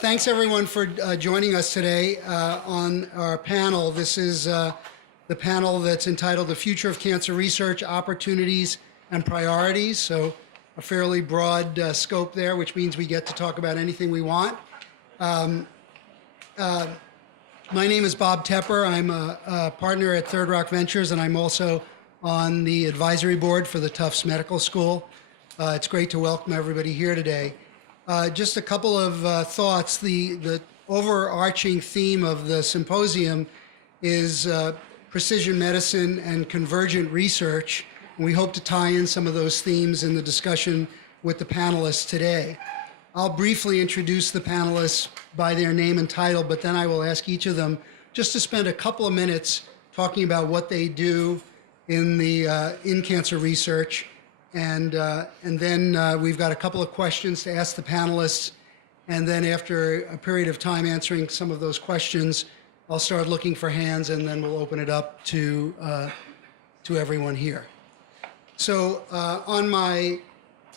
Thanks everyone for joining us today on our panel. This is the panel that's entitled The Future of Cancer Research, Opportunities and Priorities. So a fairly broad scope there, which means we get to talk about anything we want. My name is Bob Tepper. I'm a partner at Third Rock Ventures, and I'm also on the advisory board for the Tufts Medical School. It's great to welcome everybody here today. Just a couple of thoughts. The overarching theme of the symposium is precision medicine and convergent research. And we hope to tie in some of those themes in the discussion with the panelists today. I'll briefly introduce the panelists by their name and title, but then I will ask each of them just to spend a couple of minutes talking about what they do in cancer research. And then we've got a couple of questions to ask the panelists. And then after a period of time answering some of those questions, I'll start looking for hands, and then we'll open it up to everyone here. So on my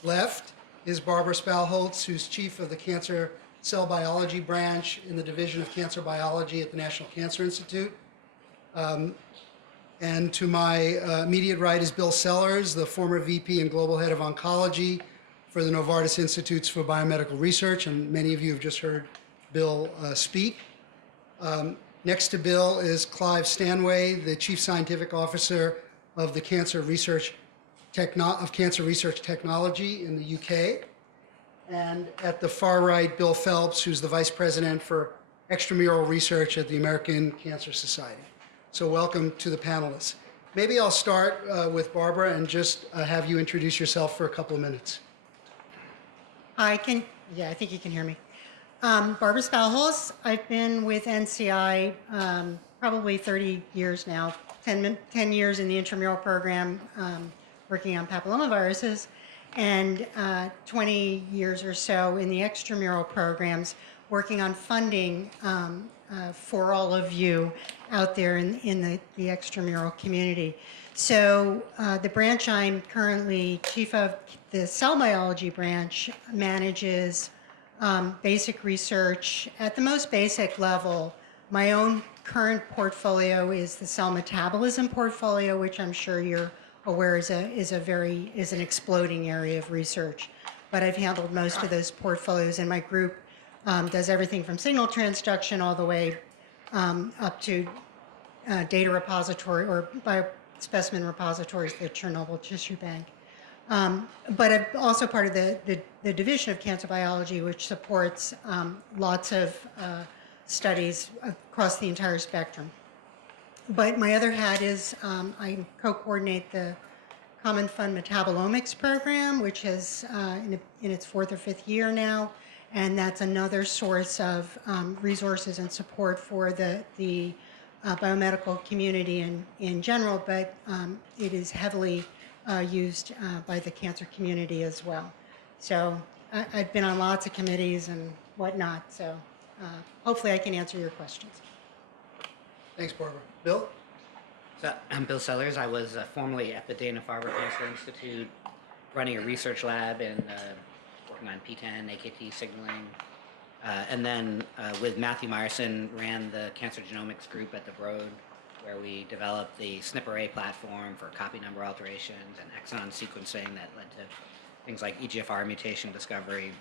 left is Barbara Spalholz, who's chief of the Cancer Cell Biology branch in the Division of Cancer Biology at the National Cancer Institute. And to my immediate right is Bill Sellers, the former VP and Global Head of Oncology for the Novartis Institutes for Biomedical Research, and many of you have just heard Bill speak. Next to Bill is Clive Stanley, the Chief Scientific Officer of the Cancer Research Technology in the UK. And at the far right, Bill Phelps, who's the Vice President for Extramural Research at the American Cancer Society. So welcome to the panelists. Maybe I'll start with Barbara and just have you introduce yourself for a couple of minutes. I think you can hear me. Barbara Spalholz. I've been with NCI probably 30 years now, 10 years in the intramural program working on papillomaviruses, and 20 years or so in the extramural programs working on funding for all of you out there in the extramural community. So the branch I'm currently chief of, the cell biology branch, manages basic research at the most basic level. My own current portfolio is the cell metabolism portfolio, which I'm sure you're aware is an exploding area of research. But I've handled most of those portfolios, and my group does everything from signal transduction all the way up to data repository or biospecimen repositories, the Chernobyl Tissue Bank. But I'm also part of the Division of Cancer Biology, which supports lots of studies across the entire spectrum. But my other hat is I co-coordinate the Common Fund Metabolomics program, which is in its 4th or 5th year now. And that's another source of resources and support for the biomedical community in general, but it is heavily used by the cancer community as well. So I've been on lots of committees and whatnot, so hopefully I can answer your questions. Thanks, Barbara. Bill? So I'm Bill Sellers. I was formerly at the Dana-Farber Cancer Institute running a research lab and working on PTEN, AKT signaling. And then with Matthew Meyerson, ran the cancer genomics group at the Broad, where we developed the SNP platform for copy number alterations and exon sequencing that led to things like EGFR mutation discovery.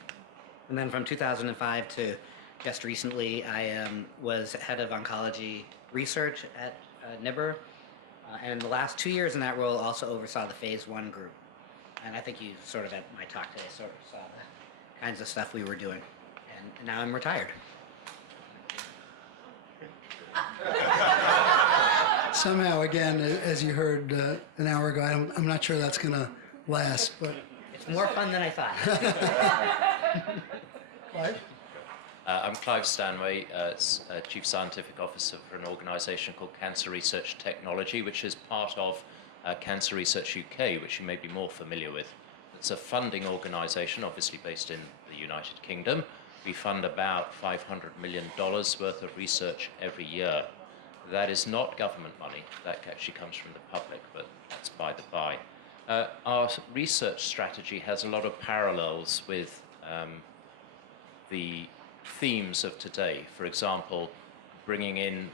And then from 2005 to just recently, I was head of oncology research at Knepper. And in the last 2 years in that role, also oversaw the phase 1 group. And I think you sort of at my talk today sort of saw the kinds of stuff we were doing. And now I'm retired. Somehow, again, as you heard an hour ago, I'm not sure that's going to last, but it's more fun than I thought. Clive? I'm Clive Stanley, Chief Scientific Officer for an organisation called Cancer Research Technology, which is part of Cancer Research UK, which you may be more familiar with. It's a funding organisation, obviously based in the United Kingdom. We fund about $500 million worth of research every year. That is not government money. That actually comes from the public, but that's by the by. Our research strategy has a lot of parallels with the themes of today. For example, bringing in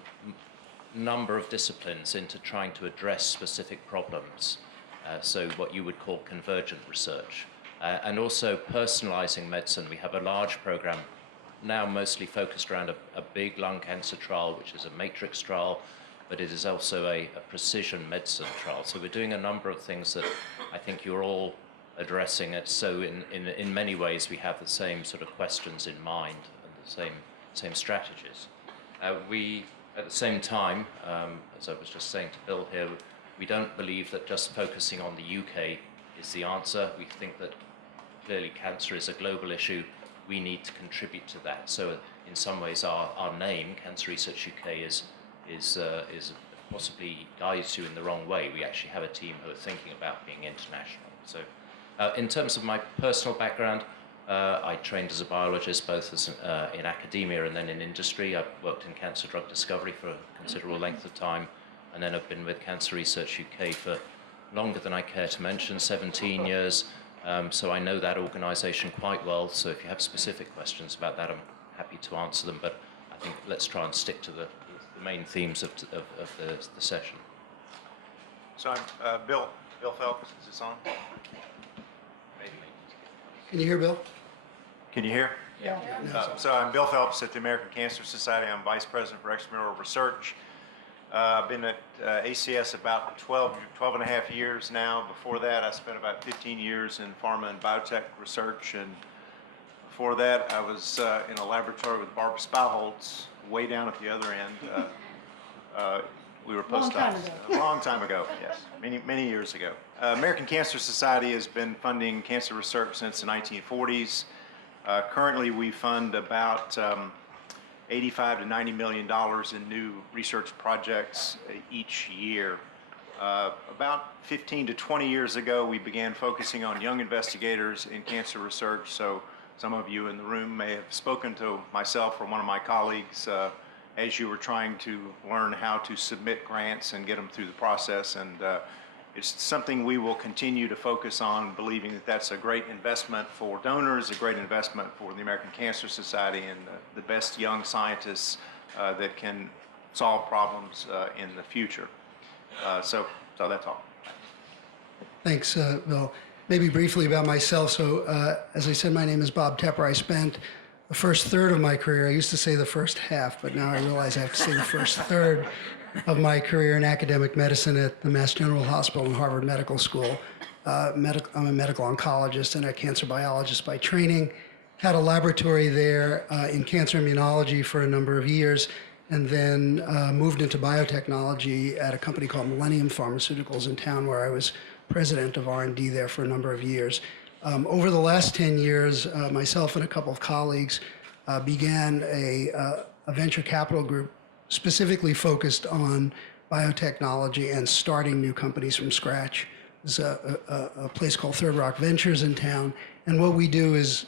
number of disciplines into trying to address specific problems. So what you would call convergent research. And also personalizing medicine. We have a large program now mostly focused around a big lung cancer trial, which is a matrix trial, but it is also a precision medicine trial. So we're doing a number of things that I think you're all addressing it. So in many ways, we have the same sort of questions in mind and the same strategies. We, at the same time, as I was just saying to Bill here, we don't believe that just focusing on the UK is the answer. We think that clearly cancer is a global issue. We need to contribute to that. So in some ways, our name, Cancer Research UK, is possibly guides you in the wrong way. We actually have a team who are thinking about being international. So in terms of my personal background, I trained as a biologist, both as in academia and then in industry. I've worked in cancer drug discovery for a considerable length of time, and then I've been with Cancer Research UK for longer than I care to mention, 17 years. So I know that organisation quite well. So if you have specific questions about that, I'm happy to answer them. But I think let's try and stick to the main themes of the session. So I'm Bill Phelps. Is this on? Can you hear Bill? Can you hear? Yeah. So I'm Bill Phelps at the American Cancer Society. I'm Vice President for Extramural Research. I've been at ACS about 12 and a half years now. Before that, I spent about 15 years in pharma and biotech research. And before that, I was in a laboratory with Barbara Spauholtz, way down at the other end. We were postdocs. A long time ago, yes, many years ago. American Cancer Society has been funding cancer research since the 1940s. Currently, we fund about $85 to $90 million in new research projects each year. About 15 to 20 years ago, we began focusing on young investigators in cancer research. So some of you in the room may have spoken to myself or one of my colleagues as you were trying to learn how to submit grants and get them through the process. And it's something we will continue to focus on, believing that that's a great investment for donors, a great investment for the American Cancer Society, and the best young scientists that can solve problems in the future. So that's all. Thanks, Bill. Maybe briefly about myself. So as I said, my name is Bob Tepper. I spent the first third of my career, I used to say the first half, but now I realize I have to say the first third of my career in academic medicine at the Mass General Hospital and Harvard Medical School. I'm a medical oncologist and a cancer biologist by training. Had a laboratory there in cancer immunology for a number of years, and then moved into biotechnology at a company called Millennium Pharmaceuticals in town, where I was president of R&D there for a number of years. Over the last 10 years, myself and a couple of colleagues began a venture capital group specifically focused on biotechnology and starting new companies from scratch. There's a place called Third Rock Ventures in town, and what we do is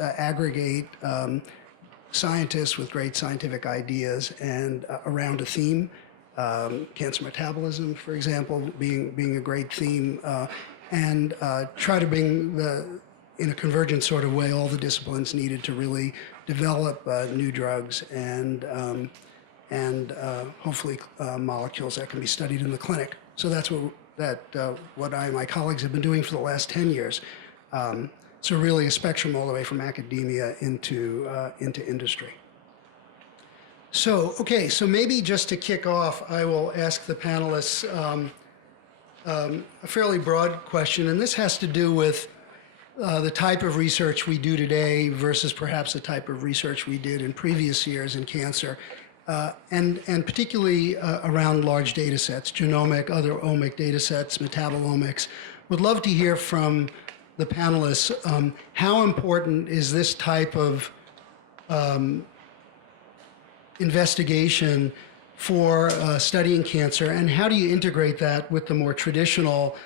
aggregate scientists with great scientific ideas and around a theme. Cancer metabolism, for example, being a great theme, and try to bring in a convergent sort of way all the disciplines needed to really develop new drugs and hopefully molecules that can be studied in the clinic. So that's what I and my colleagues have been doing for the last 10 years. So really a spectrum all the way from academia into industry. So, okay, so maybe just to kick off, I will ask the panelists a fairly broad question, and this has to do with the type of research we do today versus perhaps the type of research we did in previous years in cancer, and particularly around large data sets, genomic, other omic data sets, metabolomics. Would love to hear from the panelists, how important is this type of investigation for studying cancer, and how do you integrate that with the more traditional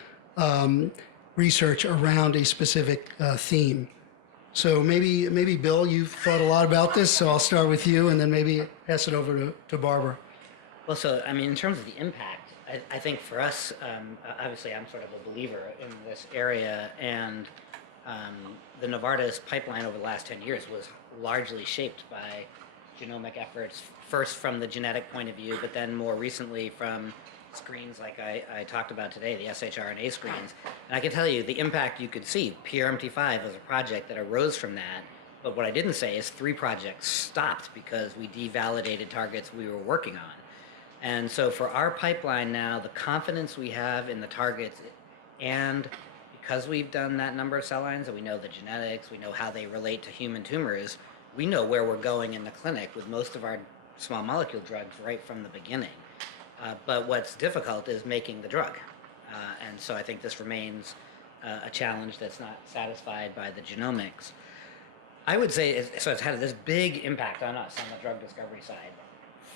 research around a specific theme? So maybe Bill, you've thought a lot about this, so I'll start with you and then maybe pass it over to Barbara. Well, so, I mean, in terms of the impact, I think for us, obviously I'm sort of a believer in this area, and the Novartis pipeline over the last 10 years was largely shaped by genomic efforts, first from the genetic point of view, but then more recently from screens like I talked about today, the shRNA screens. And I can tell you the impact you could see. PRMT5 was a project that arose from that. But what I didn't say is 3 projects stopped because we devalidated targets we were working on. And so for our pipeline now, the confidence we have in the targets, and because we've done that number of cell lines and we know the genetics, we know how they relate to human tumors, we know where we're going in the clinic with most of our small molecule drugs right from the beginning. But what's difficult is making the drug. And so I think this remains a challenge that's not satisfied by the genomics. I would say, so it's had this big impact on us on the drug discovery side.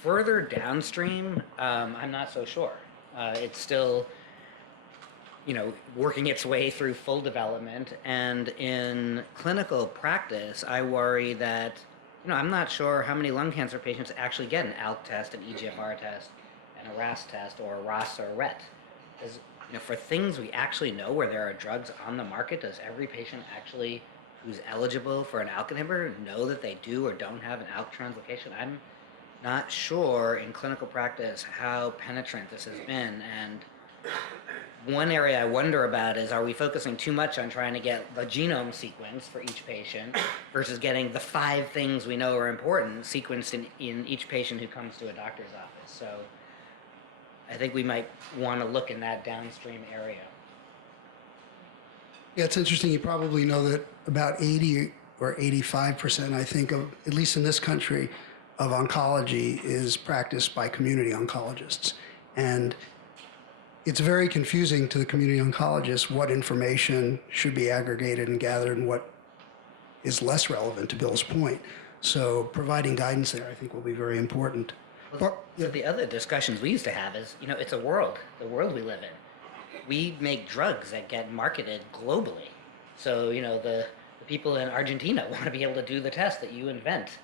Further downstream, I'm not so sure. It's still, working its way through full development. And in clinical practice, I worry that, I'm not sure how many lung cancer patients actually get an ALK test, an EGFR test, and a RAS test, or a ROS or a RET. Because, for things we actually know where there are drugs on the market, does every patient actually who's eligible for an ALK inhibitor know that they do or don't have an ALK translocation? I'm not sure in clinical practice how penetrant this has been. And one area I wonder about is, are we focusing too much on trying to get the genome sequence for each patient versus getting the 5 things we know are important sequenced in each patient who comes to a doctor's office? So I think we might want to look in that downstream area. Yeah, it's interesting. You probably know that about 80 or 85%, I think, of, at least in this country, of oncology is practiced by community oncologists. And it's very confusing to the community oncologists what information should be aggregated and gathered and what is less relevant, to Bill's point. So providing guidance there, I think, will be very important. So the other discussions we used to have is, it's the world we live in. We make drugs that get marketed globally. So, the people in Argentina want to be able to do the test that you invent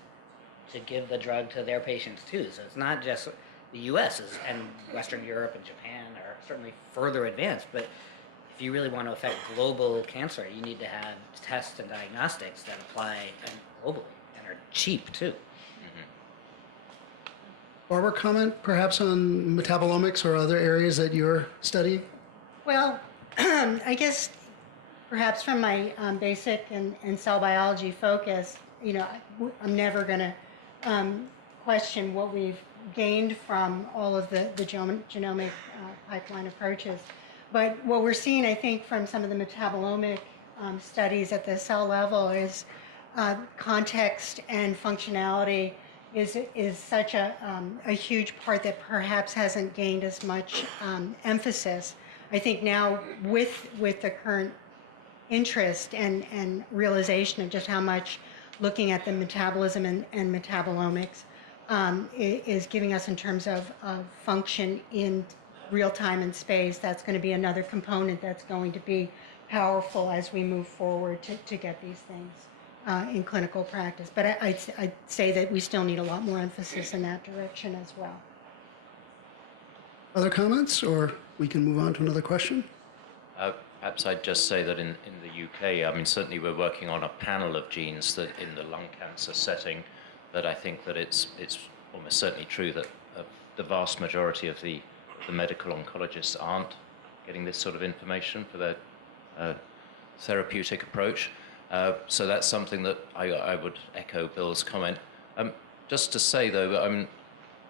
to give the drug to their patients too. So it's not just the US and Western Europe and Japan are certainly further advanced, but if you really want to affect global cancer, you need to have tests and diagnostics that apply globally and are cheap too. Barbara, comment perhaps on metabolomics or other areas that you're studying? Well, I guess perhaps from my basic and cell biology focus, I'm never going to question what we've gained from all of the genomic pipeline approaches. But what we're seeing, I think, from some of the metabolomic studies at the cell level is context and functionality is such a huge part that perhaps hasn't gained as much emphasis. I think now with the current interest and realization of just how much looking at the metabolism and metabolomics is giving us in terms of function in real time and space, that's going to be another component that's going to be powerful as we move forward to get these things in clinical practice. But I'd say that we still need a lot more emphasis in that direction as well. Other comments, or we can move on to another question? Perhaps I'd just say that in the UK, certainly we're working on a panel of genes that in the lung cancer setting, that I think that it's almost certainly true that the vast majority of the medical oncologists aren't getting this sort of information for their therapeutic approach. So that's something that I would echo Bill's comment. Just to say, though,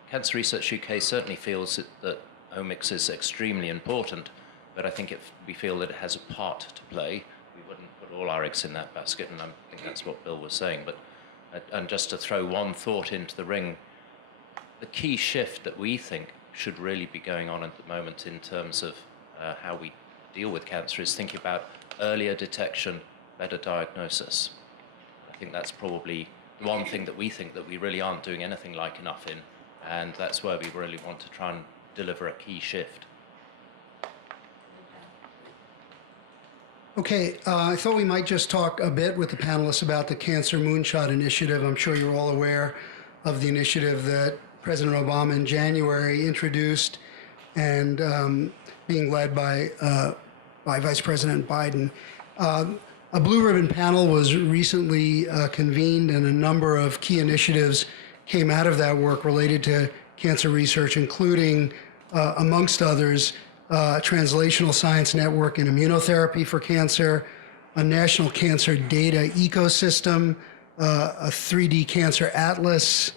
Cancer Research UK certainly feels that omics is extremely important, but I think we feel that it has a part to play. We wouldn't put all our eggs in that basket, and I think that's what Bill was saying. But and just to throw one thought into the ring, the key shift that we think should really be going on at the moment in terms of how we deal with cancer is thinking about earlier detection, better diagnosis. I think that's probably one thing that we think that we really aren't doing anything like enough in, and that's where we really want to try and deliver a key shift. Okay, I thought we might just talk a bit with the panelists about the Cancer Moonshot initiative. I'm sure you're all aware of the initiative that President Obama in January introduced and being led by Vice President Biden. A blue ribbon panel was recently convened, and a number of key initiatives came out of that work related to cancer research, including, amongst others, translational science network in immunotherapy for cancer, a national cancer data ecosystem, a 3D cancer atlas,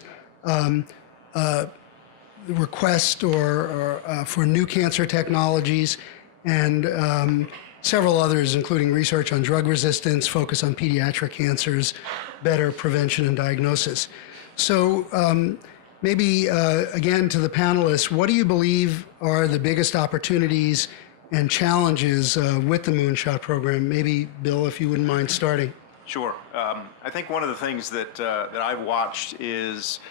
request for new cancer technologies, and several others, including research on drug resistance, focus on pediatric cancers, better prevention and diagnosis. So maybe, again, to the panelists, what do you believe are the biggest opportunities and challenges with the Moonshot program? Maybe, Bill, if you wouldn't mind starting. Sure. I think one of the things that I've watched is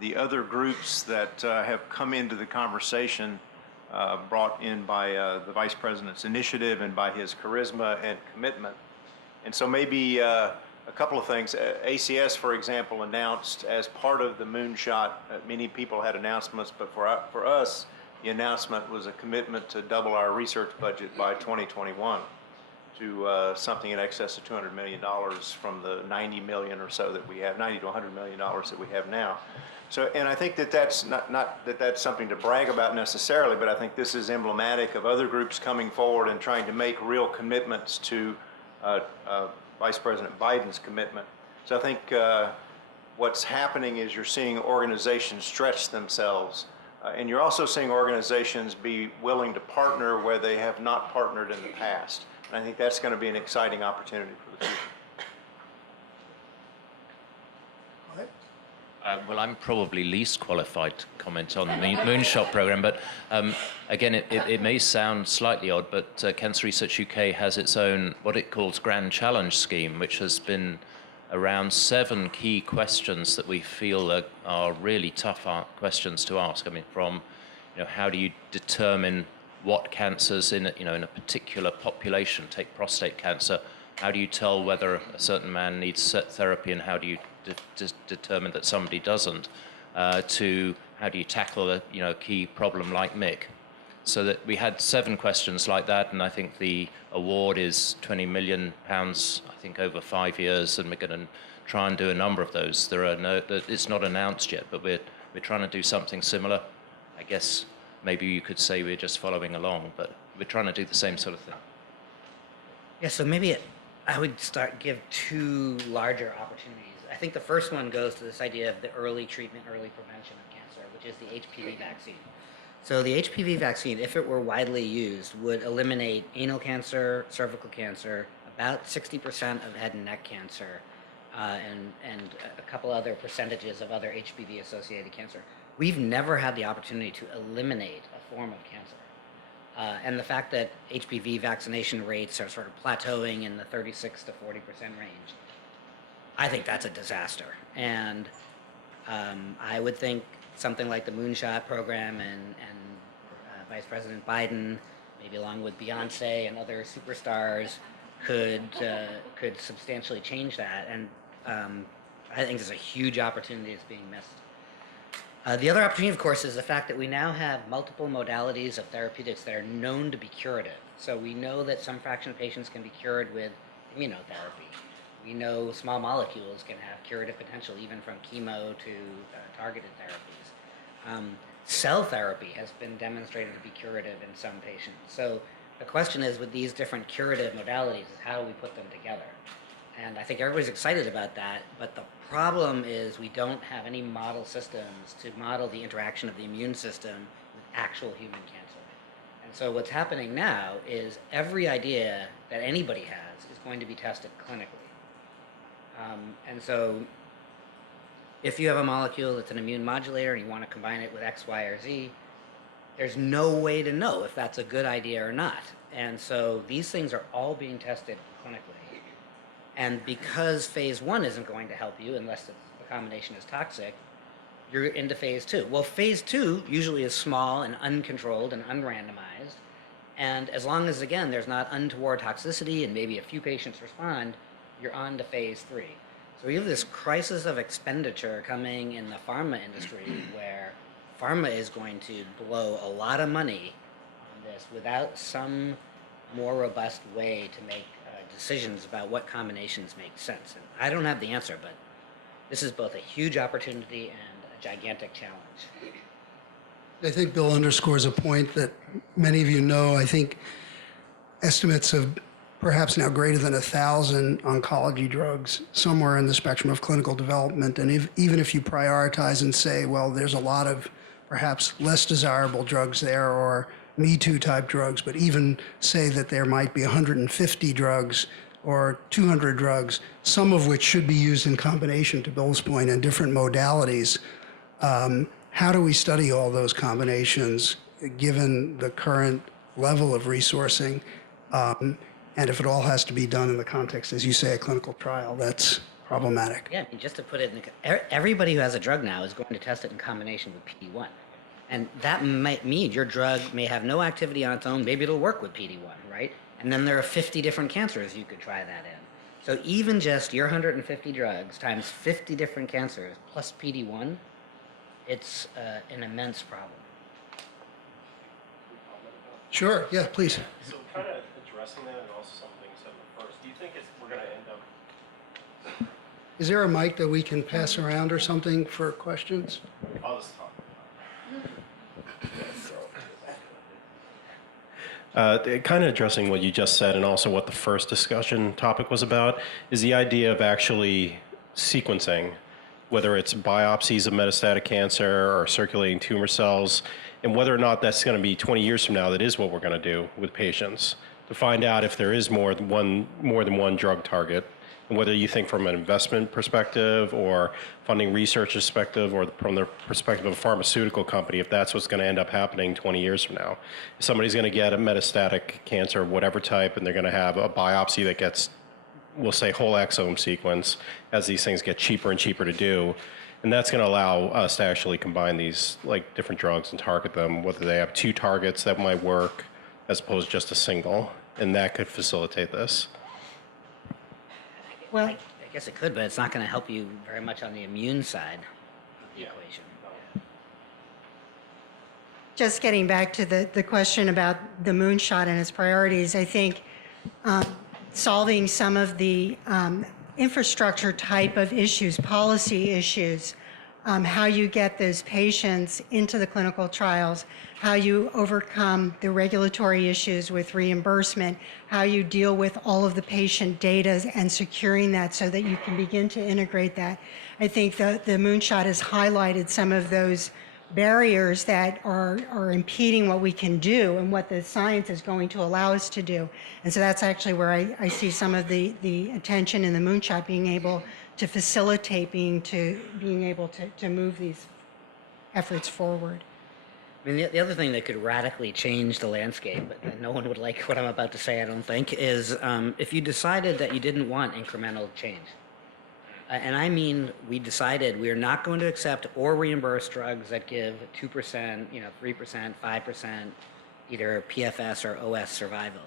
the other groups that have come into the conversation brought in by the Vice President's initiative and by his charisma and commitment. And so maybe a couple of things. ACS, for example, announced as part of the Moonshot, many people had announcements, but for us, the announcement was a commitment to double our research budget by 2021 to something in excess of $200 million from the 90 million or so that we have, 90 to $100 million that we have now. So, and I think that that's not that that's something to brag about necessarily, but I think this is emblematic of other groups coming forward and trying to make real commitments to Vice President Biden's commitment. So I think what's happening is you're seeing organizations stretch themselves, and you're also seeing organizations be willing to partner where they have not partnered in the past. And I think that's going to be an exciting opportunity for the future. Well, I'm probably least qualified to comment on the Moonshot program, but again, it may sound slightly odd, but Cancer Research UK has its own, what it calls Grand Challenge scheme, which has been around 7 key questions that we feel are really tough questions to ask. I mean, from, how do you determine what cancers in a particular population, take prostate cancer, how do you tell whether a certain man needs therapy and how do you determine that somebody doesn't, to how do you tackle a key problem like MIC. So that we had 7 questions like that, and I think the award is £20 million, I think, over 5 years, and we're going to try and do a number of those. It's not announced yet, but we're trying to do something similar. I guess maybe you could say we're just following along, but we're trying to do the same sort of thing. Yeah, so maybe I would give 2 larger opportunities. I think the first one goes to this idea of the early treatment, early prevention of cancer, which is the HPV vaccine. So the HPV vaccine, if it were widely used, would eliminate anal cancer, cervical cancer, about 60% of head and neck cancer, and a couple other percentages of other HPV-associated cancer. We've never had the opportunity to eliminate a form of cancer. And the fact that HPV vaccination rates are sort of plateauing in the 36 to 40% range, I think that's a disaster. And I would think something like the Moonshot program and Vice President Biden, maybe along with Beyonce and other superstars, could substantially change that. And I think there's a huge opportunity that's being missed. The other opportunity, of course, is the fact that we now have multiple modalities of therapeutics that are known to be curative. So we know that some fraction of patients can be cured with immunotherapy. We know small molecules can have curative potential, even from chemo to targeted therapies. Cell therapy has been demonstrated to be curative in some patients. So the question is, with these different curative modalities, is how do we put them together? And I think everybody's excited about that, but the problem is we don't have any model systems to model the interaction of the immune system with actual human cancer. And so what's happening now is every idea that anybody has is going to be tested clinically. And so if you have a molecule that's an immune modulator and you want to combine it with X, Y, or Z, there's no way to know if that's a good idea or not. And so these things are all being tested clinically. And because phase 1 isn't going to help you unless the combination is toxic, you're into phase 2. Well, phase 2 usually is small and uncontrolled and unrandomized. And as long as, again, there's not untoward toxicity and maybe a few patients respond, you're on to phase 3. So we have this crisis of expenditure coming in the pharma industry where pharma is going to blow a lot of money on this without some more robust way to make decisions about what combinations make sense. And I don't have the answer, but this is both a huge opportunity and a gigantic challenge. I think Bill underscores a point that many of you know. I think estimates of perhaps now greater than 1,000 oncology drugs somewhere in the spectrum of clinical development. And even if you prioritize and say, well, there's a lot of perhaps less desirable drugs there or Me Too type drugs, but even say that there might be 150 drugs or 200 drugs, some of which should be used in combination, to Bill's point, in different modalities. How do we study all those combinations given the current level of resourcing? And if it all has to be done in the context, as you say, a clinical trial, that's problematic. Yeah, and just to put it in, everybody who has a drug now is going to test it in combination with PD-1. And that might mean your drug may have no activity on its own. Maybe it'll work with PD-1, right? And then there are 50 different cancers you could try that in. So even just your 150 drugs times 50 different cancers plus PD-1, it's an immense problem. Sure, yeah, please. So kind of addressing that and also something you said in the first, do you think we're going to end up... Is there a mic that we can pass around or something for questions? I'll just talk. Kind of addressing what you just said and also what the first discussion topic was about is the idea of actually sequencing, whether it's biopsies of metastatic cancer or circulating tumor cells, and whether or not that's going to be 20 years from now, that is what we're going to do with patients, to find out if there is more than one drug target, and whether you think from an investment perspective or funding research perspective or from the perspective of a pharmaceutical company, if that's what's going to end up happening 20 years from now. If somebody's going to get a metastatic cancer of whatever type, and they're going to have a biopsy that gets, we'll say, whole exome sequence, as these things get cheaper and cheaper to do. And that's going to allow us to actually combine these like different drugs and target them, whether they have two targets that might work as opposed to just a single. And that could facilitate this. Well, I guess it could, but it's not going to help you very much on the immune side of the equation. just getting back to the question about the Moonshot and its priorities, I think solving some of the infrastructure type of issues, policy issues, how you get those patients into the clinical trials, how you overcome the regulatory issues with reimbursement, how you deal with all of the patient data and securing that so that you can begin to integrate that. I think the Moonshot has highlighted some of those barriers that are impeding what we can do and what the science is going to allow us to do. And so that's actually where I see some of the attention in the Moonshot being able to facilitate being able to move these efforts forward. I mean, the other thing that could radically change the landscape, but no one would like what I'm about to say, I don't think, is if you decided that you didn't want incremental change. And I mean, we decided we are not going to accept or reimburse drugs that give 2%, 3%, 5%, either PFS or OS survival.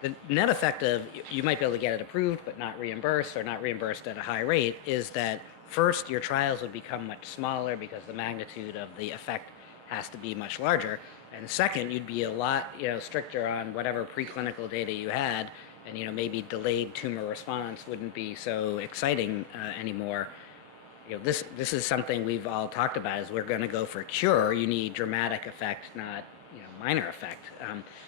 The net effect of you might be able to get it approved but not reimbursed or not reimbursed at a high rate is that first, your trials would become much smaller because the magnitude of the effect has to be much larger. And second, you'd be a lot stricter on whatever preclinical data you had, and maybe delayed tumor response wouldn't be so exciting anymore. This is something we've all talked about. Is we're going to go for cure. You need dramatic effect, not minor effect.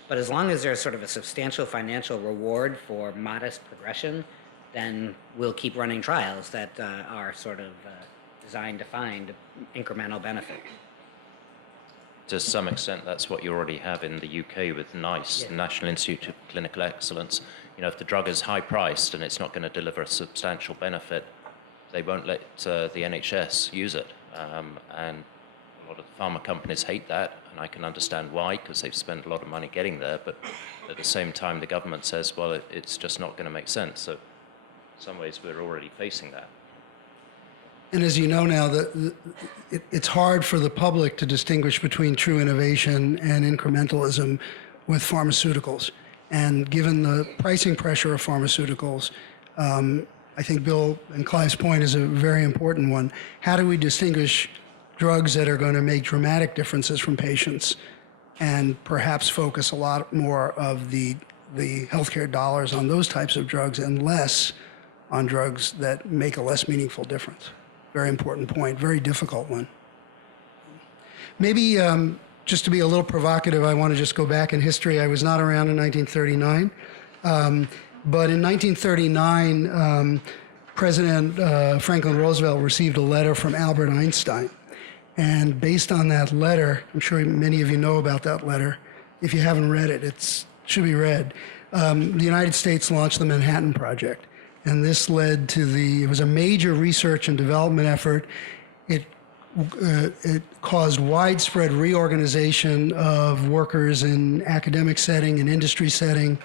But as long as there's sort of a substantial financial reward for modest progression, then we'll keep running trials that are sort of designed to find incremental benefit. To some extent, that's what you already have in the UK with NICE, the National Institute of Clinical Excellence. If the drug is high priced and it's not going to deliver a substantial benefit, they won't let the NHS use it. And a lot of the pharma companies hate that, and I can understand why, because they've spent a lot of money getting there. But at the same time, the government says, well, it's just not going to make sense. So in some ways, we're already facing that. And as you know now, it's hard for the public to distinguish between true innovation and incrementalism with pharmaceuticals. And given the pricing pressure of pharmaceuticals, I think Bill and Clive's point is a very important one. How do we distinguish drugs that are going to make dramatic differences from patients and perhaps focus a lot more of the the healthcare dollars on those types of drugs and less on drugs that make a less meaningful difference. Very important point, very difficult one. Maybe just to be a little provocative, I want to just go back in history. I was not around in 1939, but in 1939, President Franklin Roosevelt received a letter from Albert Einstein. And based on that letter, I'm sure many of you know about that letter. If you haven't read it, it should be read. The United States launched the Manhattan Project. And this led to it was a major research and development effort. It caused widespread reorganization of workers in academic setting and industry setting,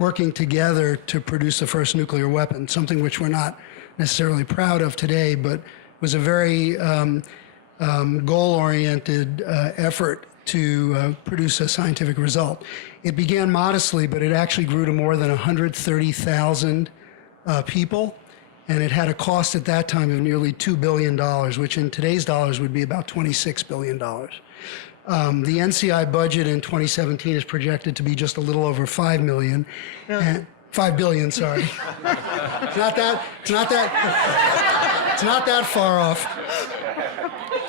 working together to produce the first nuclear weapon, something which we're not necessarily proud of today, but was a very goal-oriented effort to produce a scientific result. It began modestly, but it actually grew to more than 130,000 people, and it had a cost at that time of nearly $2 billion, which in today's dollars would be about $26 billion. The NCI budget in 2017 is projected to be just a little over $5 million. $5 billion, sorry. It's not that far off.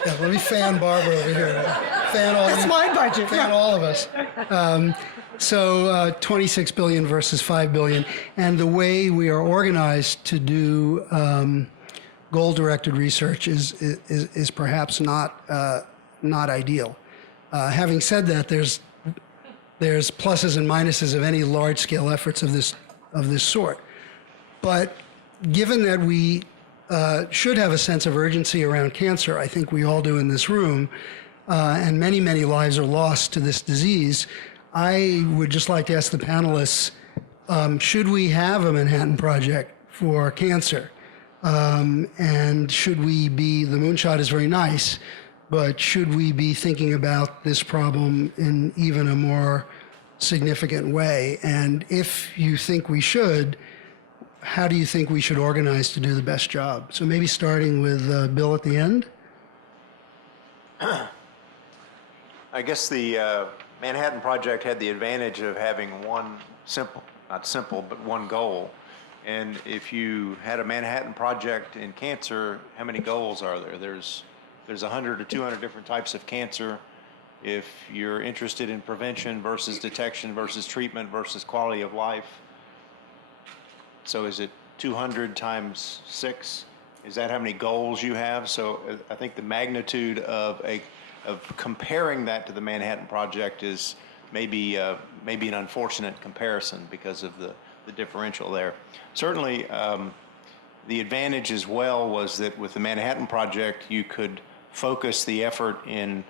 Yeah, let me fan Barbara over here. Fan all. That's my budget. Fan all of us. So 26 billion versus 5 billion, and the way we are organized to do goal-directed research is perhaps not ideal. Having said that, there's pluses and minuses of any large-scale efforts of this sort. But given that we should have a sense of urgency around cancer, I think we all do in this room, and many, many lives are lost to this disease, I would just like to ask the panelists, should we have a Manhattan Project for cancer? And should we the Moonshot is very nice, but should we be thinking about this problem in even a more significant way? And if you think we should, how do you think we should organize to do the best job? So maybe starting with Bill at the end. I guess the Manhattan Project had the advantage of having one one goal. And if you had a Manhattan Project in cancer, how many goals are there? There's 100 to 200 different types of cancer. If you're interested in prevention versus detection versus treatment versus quality of life, so is it 200 times 6? Is that how many goals you have? So I think the magnitude of comparing that to the Manhattan Project is maybe an unfortunate comparison because of the differential there. Certainly, the advantage as well was that with the Manhattan Project, you could focus the effort in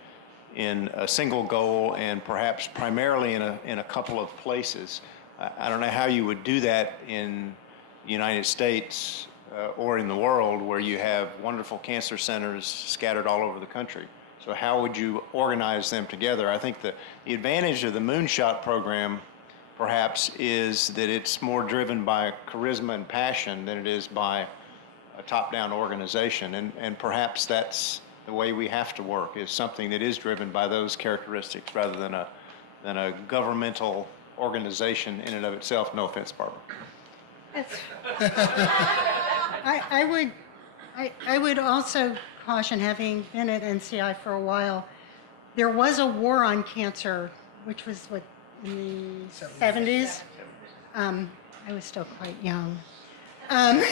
a single goal and perhaps primarily in a couple of places. I don't know how you would do that in the United States or in the world where you have wonderful cancer centers scattered all over the country. So how would you organize them together? I think the advantage of the Moonshot program perhaps is that it's more driven by charisma and passion than it is by a top-down organization. And perhaps that's the way we have to work, is something that is driven by those characteristics rather than a governmental organization in and of itself. No offense, Barbara. I would also caution, having been at NCI for a while, there was a war on cancer, which was what, in the 70s? I was still quite young. And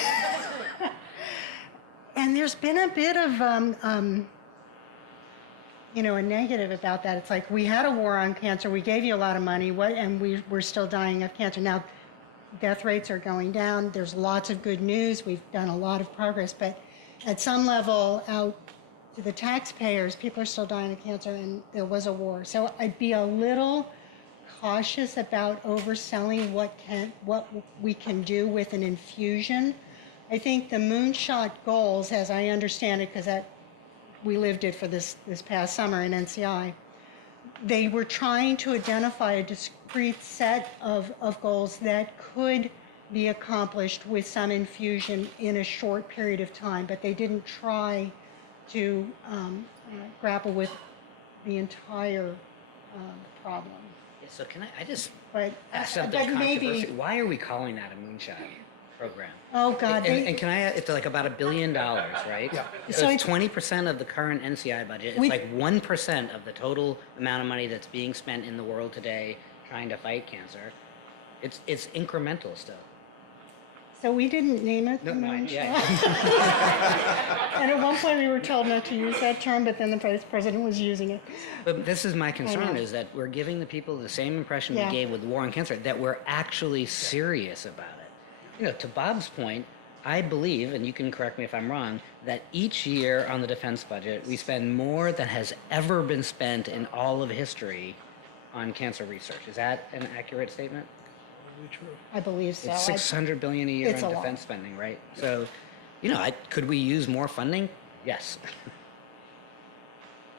there's been a bit of, a negative about that. It's like, we had a war on cancer, we gave you a lot of money, and we're still dying of cancer. Now, death rates are going down, there's lots of good news, we've done a lot of progress, but at some level out to the taxpayers, people are still dying of cancer, and there was a war. So I'd be a little cautious about overselling what we can do with an infusion. I think the Moonshot goals, as I understand it, because we lived it for this past summer in NCI, they were trying to identify a discrete set of goals that could be accomplished with some infusion in a short period of time, but they didn't try to grapple with the entire problem. So can I just But, ask something but controversial? maybe, Why are we calling that a moonshot program? oh God, And can I? It's like about $1 billion, right? Yeah. So So it's 20% of the current NCI budget. It's We- like 1% of the total amount of money that's being spent in the world today trying to fight cancer. It's incremental still. so we didn't name it the No, Moonshot. yeah. And at one point we were told not to use that term, but then the vice president was using it. But this is my concern: know. is that we're giving the people the same impression Yeah. we gave with the war on cancer, that we're actually serious about it. You know, to Bob's point, I believe, and you can correct me if I'm wrong, that each year on the defense budget we spend more than has ever been spent in all of history on cancer research. Is that an accurate statement? I believe so. It's $600 billion a year It's on a lot. defense spending, right? So, you know, could we use more funding? Yes.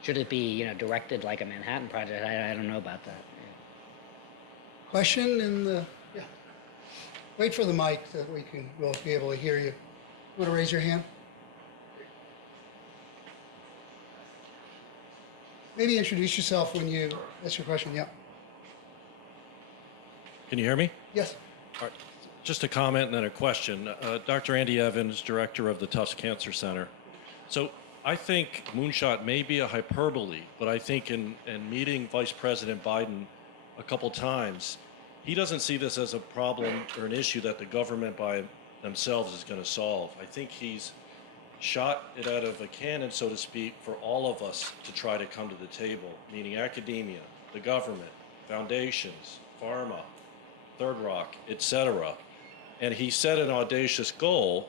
Should it be, you know, directed like a Manhattan Project? I don't know about that. Question in the, yeah. Wait for the mic so that we'll be able to hear you. Want to raise your hand? Maybe introduce yourself when you ask your question. Yeah. Can you hear me? Yes. All right. Just a comment and then a question. Dr. Andy Evans, director of the Tufts Cancer Center. So I think Moonshot may be a hyperbole, but I think in meeting Vice President Biden a couple times, he doesn't see this as a problem or an issue that the government by themselves is going to solve. I think he's shot it out of a cannon, so to speak, for all of us to try to come to the table, meaning academia, the government, foundations, pharma, Third Rock, etc. And he set an audacious goal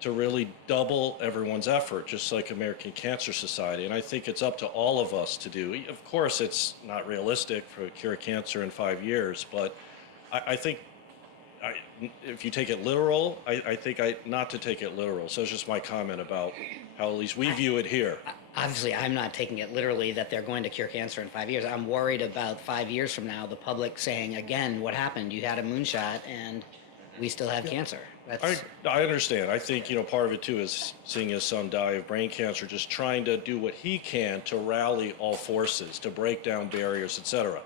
to really double everyone's effort, just like American Cancer Society. And I think it's up to all of us to do. Of course, it's not realistic for cure cancer in 5 years, but I think if you take it literal, I think not to take it literal. So it's just my comment about how at least we view it here. Obviously, I'm not taking it literally that they're going to cure cancer in 5 years. I'm worried about 5 years from now, the public saying, again, what happened? You had a moonshot and we still have cancer. That's, I understand. I think, part of it too is seeing his son die of brain cancer, just trying to do what he can to rally all forces, to break down barriers, etc.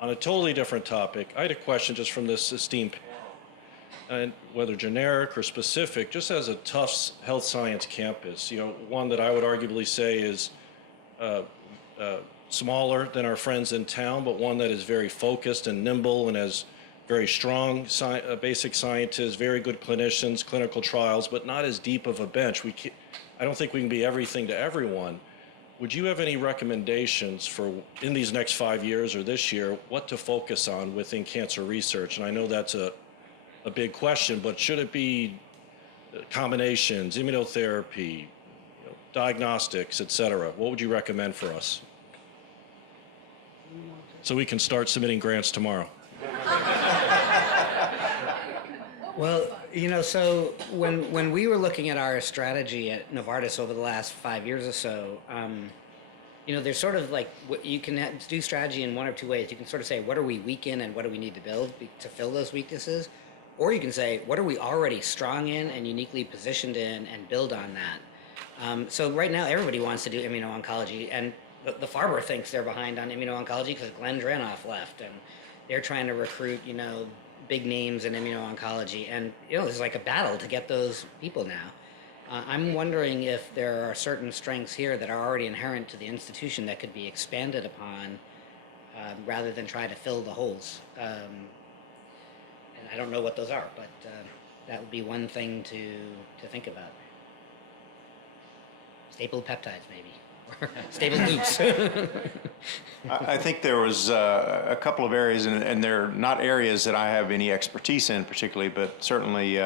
On a totally different topic, I had a question just from this esteemed panel, and whether generic or specific, just as a Tufts health science campus, one that I would arguably say is smaller than our friends in town, but one that is very focused and nimble and has very strong basic scientists, very good clinicians, clinical trials, but not as deep of a bench. I don't think we can be everything to everyone. Would you have any recommendations for, in these next 5 years or this year, what to focus on within cancer research? And I know that's a big question, but should it be combinations, immunotherapy, diagnostics, et cetera? What would you recommend for us? So we can start submitting grants tomorrow. well, so when we were looking at our strategy at Novartis over the last 5 years or so, there's sort of like you can do strategy in one or two ways. You can sort of say, what are we weak in and what do we need to build to fill those weaknesses? Or you can say, what are we already strong in and uniquely positioned in and build on that? So right now, everybody wants to do immuno-oncology, and the Farber thinks they're behind on immuno-oncology because Glenn Dranoff left, and they're trying to recruit, big names in immuno-oncology. And, there's like a battle to get those people now. I'm wondering if there are certain strengths here that are already inherent to the institution that could be expanded upon rather than try to fill the holes. And I don't know what those are, but that would be one thing to think about. Stapled peptides, maybe. Or stapled loops. I think there was a couple of areas, and they're not areas that I have any expertise in particularly, but certainly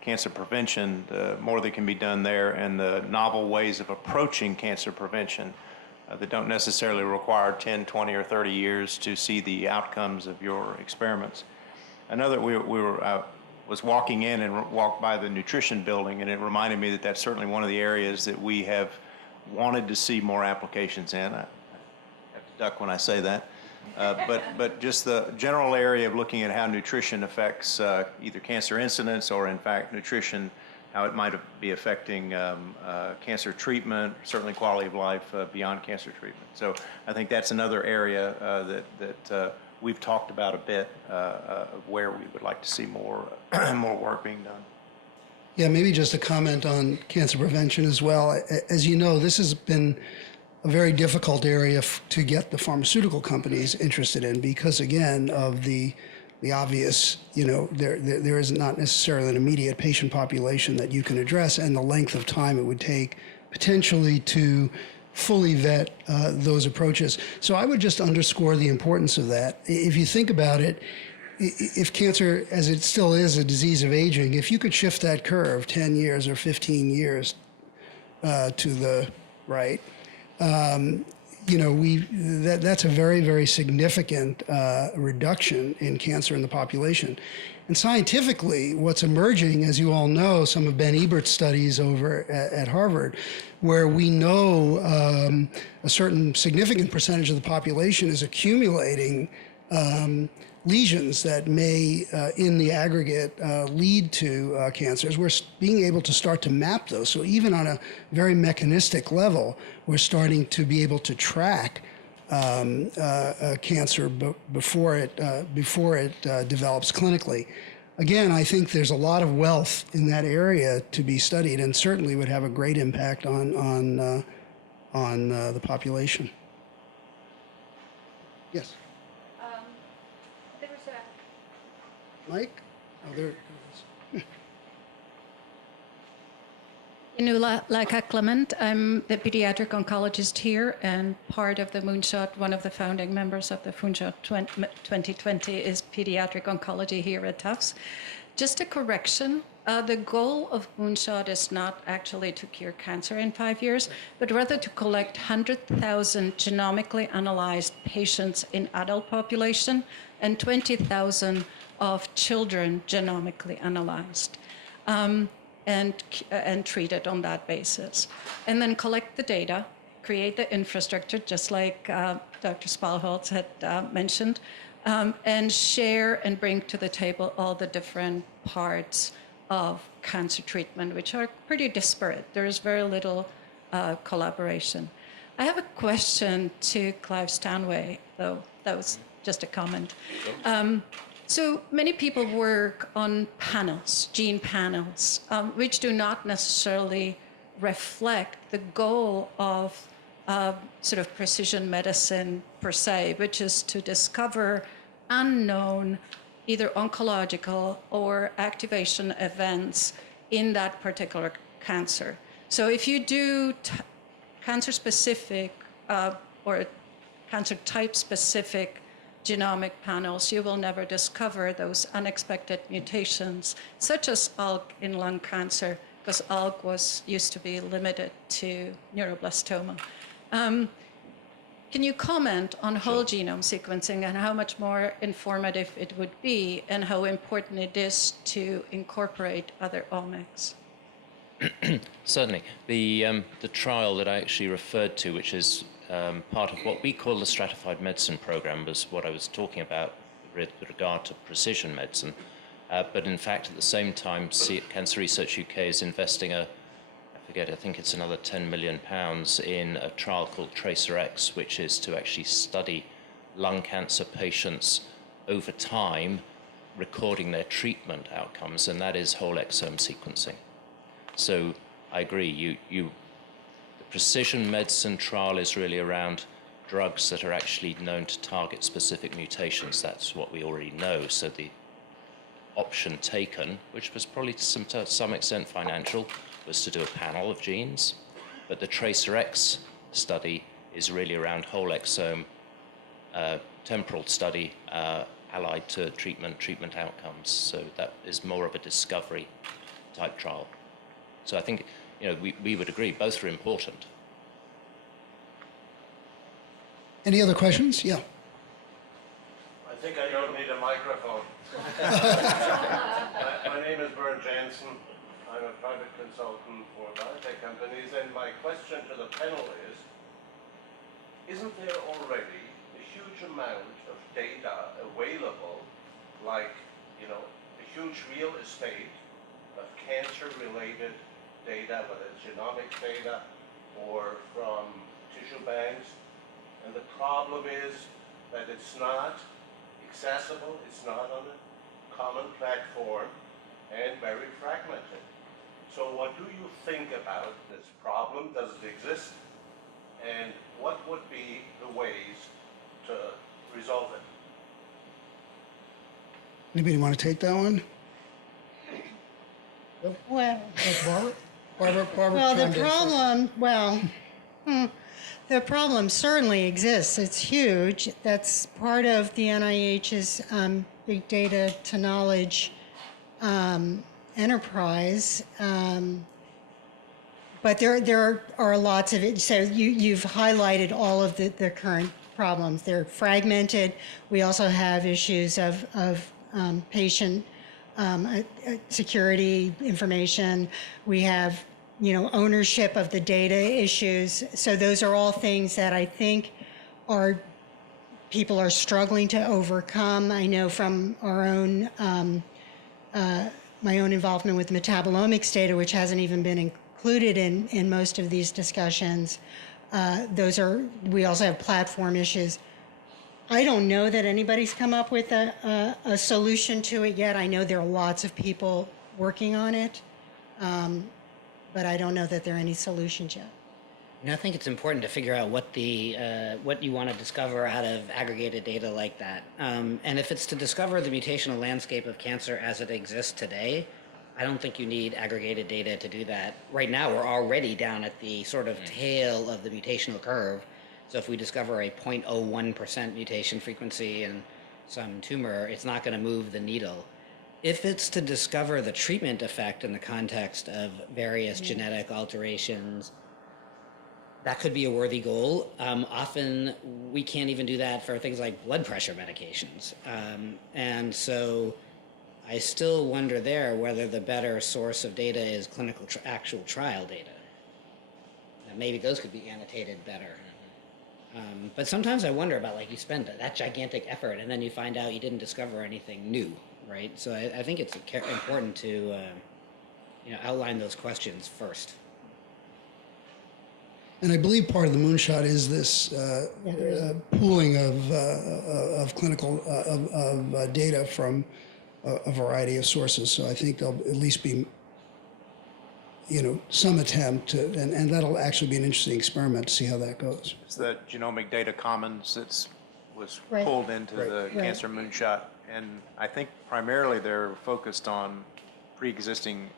cancer prevention, more that can be done there, and the novel ways of approaching cancer prevention that don't necessarily require 10, 20, or 30 years to see the outcomes of your experiments. Another, was walking in and walked by the nutrition building, and it reminded me that that's certainly one of the areas that we have wanted to see more applications in. I have to duck when I say that. But just the general area of looking at how nutrition affects either cancer incidence or, in fact, nutrition, how it might be affecting cancer treatment, certainly quality of life beyond cancer treatment. So I think that's another area that we've talked about a bit of where we would like to see more, more work being done. Yeah, maybe just a comment on cancer prevention as well. As you know, this has been a very difficult area to get the pharmaceutical companies interested in because, again, of the obvious, there is not necessarily an immediate patient population that you can address, and the length of time it would take potentially to fully vet those approaches. So I would just underscore the importance of that. If you think about it, if cancer, as it still is a disease of aging, if you could shift that curve 10 years or 15 years to the right, that's a very, very significant reduction in cancer in the population. And scientifically, what's emerging, as you all know, some of Ben Ebert's studies over at Harvard, where we know a certain significant percentage of the population is accumulating lesions that may, in the aggregate, lead to cancers. We're being able to start to map those. So even on a very mechanistic level, we're starting to be able to track cancer before it develops clinically. Again, I think there's a lot of wealth in that area to be studied, and certainly would have a great impact on the population. Yes. Mike? Oh, there it goes. Inula Laika Clement. I'm the pediatric oncologist here and part of the Moonshot. One of the founding members of the Moonshot 2020 is pediatric oncology here at Tufts. Just a correction. The goal of Moonshot is not actually to cure cancer in 5 years, but rather to collect 100,000 genomically analyzed patients in adult population and 20,000 of children genomically analyzed and treated on that basis. And then collect the data, create the infrastructure, just like Dr. Spalholz had mentioned, and share and bring to the table all the different parts of cancer treatment, which are pretty disparate. There is very little collaboration. I have a question to Clive Stanley, though that was just a comment. So many people work on panels, gene panels, which do not necessarily reflect the goal of sort of precision medicine per se, which is to discover unknown either oncological or activation events in that particular cancer. So if you do cancer-specific or cancer type-specific genomic panels, you will never discover those unexpected mutations, such as ALK in lung cancer, because ALK used to be limited to neuroblastoma. Can you comment on whole genome sequencing and how much more informative it would be and how important it is to incorporate other omics? Certainly. The trial that I actually referred to, which is part of what we call the stratified medicine program, was what I was talking about with regard to precision medicine. But in fact, at the same time, Cancer Research UK is investing I think it's another £10 million in a trial called TracerX, which is to actually study lung cancer patients over time, recording their treatment outcomes, and that is whole exome sequencing. So I agree, the precision medicine trial is really around drugs that are actually known to target specific mutations. That's what we already know. So the option taken, which was probably to some extent financial, was to do a panel of genes. But the TracerX study is really around whole exome temporal study allied to treatment outcomes. So that is more of a discovery type trial. So I think we would agree both are important. Any other questions? Yeah. I think I don't need a microphone. My name is Bernd Jansen. I'm a private consultant for biotech companies, and my question to the panel is, isn't there already a huge amount of data available, like, a huge real estate of cancer-related data, whether it's genomic data or from tissue banks? And the problem is that it's not accessible, it's not on a common platform, and very fragmented. So what do you think about this problem? Does it exist? And what would be the ways to resolve it? Anybody want to take that one? Well, Barbara, well, the chimed in first. problem, the problem certainly exists. It's huge. That's part of the NIH's big data to knowledge enterprise. But there are lots of it. So you've highlighted all of the current problems. They're fragmented. We also have issues of patient security information. We have, ownership of the data issues. So those are all things that I think people are struggling to overcome. I know from our own, my own involvement with metabolomics data, which hasn't even been included in most of these discussions. We also have platform issues. I don't know that anybody's come up with a solution to it yet. I know there are lots of people working on it, but I don't know that there are any solutions yet. I think it's important to figure out what you want to discover out of aggregated data like that. And if it's to discover the mutational landscape of cancer as it exists today, I don't think you need aggregated data to do that. Right now, we're already down at the sort of tail of the mutational curve. So if we discover a 0.01% mutation frequency in some tumor, it's not going to move the needle. If it's to discover the treatment effect in the context of various genetic alterations, that could be a worthy goal. Often we can't even do that for things like blood pressure medications. And so I still wonder there whether the better source of data is clinical actual trial data. And maybe those could be annotated better. But sometimes I wonder about, you spend that gigantic effort and then you find out you didn't discover anything new, right? So I think it's important to outline those questions first. And I believe part of the Moonshot is this pooling of clinical data from a variety of sources. So I think there'll at least be, some attempt to, and that'll actually be an interesting experiment to see how that goes. It's the Genomic Data Commons that was Right. pulled into the Cancer Moonshot. And I think primarily they're focused on pre-existing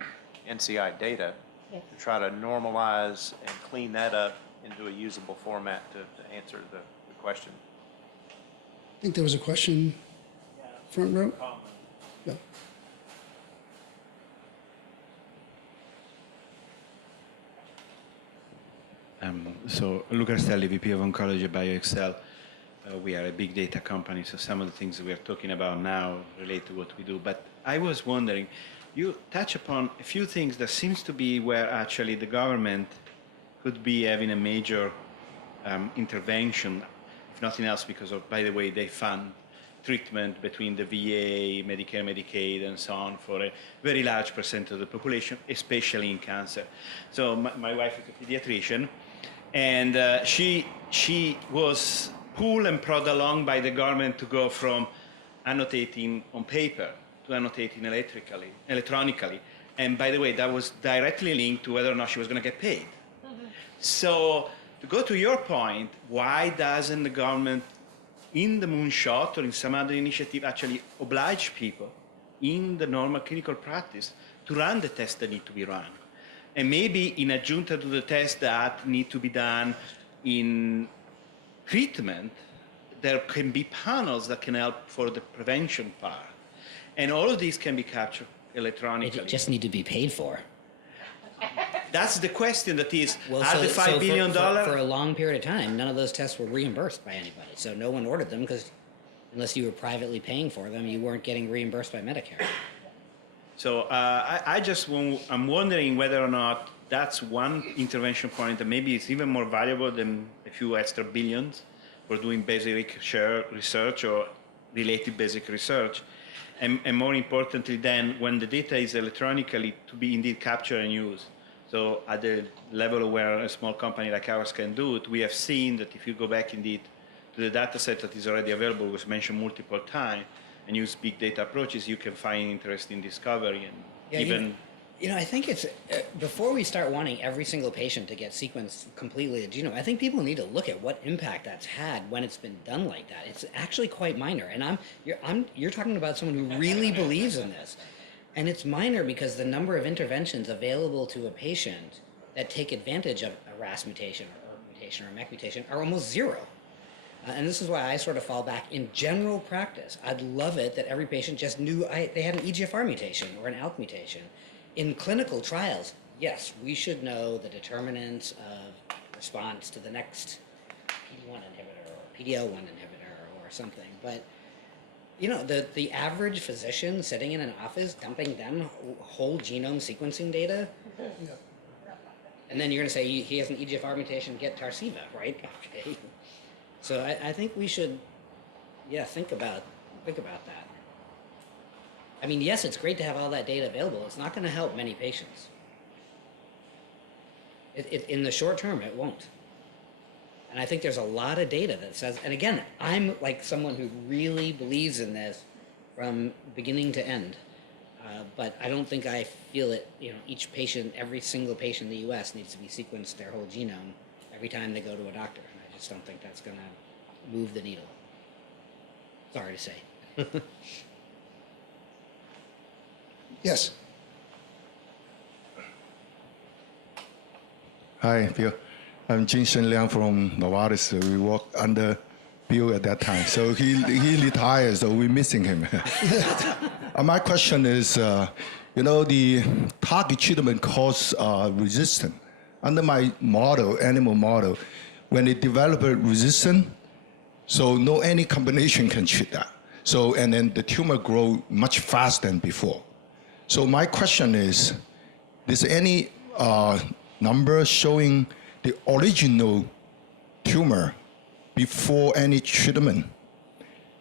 NCI data to try to normalize and clean that up into a usable format to answer the question. I think there was a question, front row? Yeah. So Luca Stelli, VP of Oncology at BioXcel. We are a big data company, so some of the things we are talking about now relate to what we do. But I was wondering, you touch upon a few things that seems to be where actually the government could be having a major intervention, if nothing else because of, by the way, they fund treatment between the VA, Medicare, Medicaid, and so on for a very large percent of the population, especially in cancer. So my wife is a pediatrician, and she was pulled and prod along by the government to go from annotating on paper to annotating electronically. And by the way, that was directly linked to whether or not she was going to get paid. So to go to your point, why doesn't the government in the Moonshot or in some other initiative actually oblige people in the normal clinical practice to run the tests that need to be run? And maybe in adjunct to the tests that need to be done in treatment, there can be panels that can help for the prevention part. And all of these can be captured electronically. They just need to be paid for. That's the question that is, Well, are the $5 billion for a long period of time, none of those tests were reimbursed by anybody. So no one ordered them because unless you were privately paying for them, you weren't getting reimbursed by Medicare. So I'm wondering whether or not that's one intervention point that maybe it's even more valuable than a few extra billions for doing basic research or related basic research. And more importantly then, when the data is electronically to be indeed captured and used. So at the level where a small company like ours can do it, we have seen that if you go back indeed the data set that is already available was mentioned multiple times and use big data approaches, you can find interesting discovery and even. I think it's before we start wanting every single patient to get sequenced completely the genome. I think people need to look at what impact that's had when it's been done like that. It's actually quite minor, and you're talking about someone who really believes in this, and it's minor because the number of interventions available to a patient that take advantage of a RAS mutation or ERK mutation or a MEK mutation are almost zero. And this is why I sort of fall back in general practice. I'd love it that every patient just knew they had an EGFR mutation or an ALK mutation. In clinical trials, yes, we should know the determinants of response to the next PD-1 inhibitor or PD-L1 inhibitor or something. But, the average physician sitting in an office dumping them whole genome sequencing data, and then you're going to say he has an EGFR mutation, get Tarceva, right? Okay. So I think we should, think about that. I mean, yes, it's great to have all that data available. It's not going to help many patients. In the short term, it won't. And I think there's a lot of data that says, and again, I'm like someone who really believes in this from beginning to end. But I don't think I feel it, each patient, every single patient in the U.S. needs to be sequenced their whole genome every time they go to a doctor. And I just don't think that's going to move the needle. Sorry to say. Yes. Hi, Bill. I'm Jin Shen Liang from Novartis. We worked under Bill at that time. So he retired, so we're missing him. My question is, the target treatment cause resistance. Under my model, animal model, when they develop a resistance, so no any combination can treat that. So, and then the tumor grow much faster than before. So my question is any number showing the original tumor before any treatment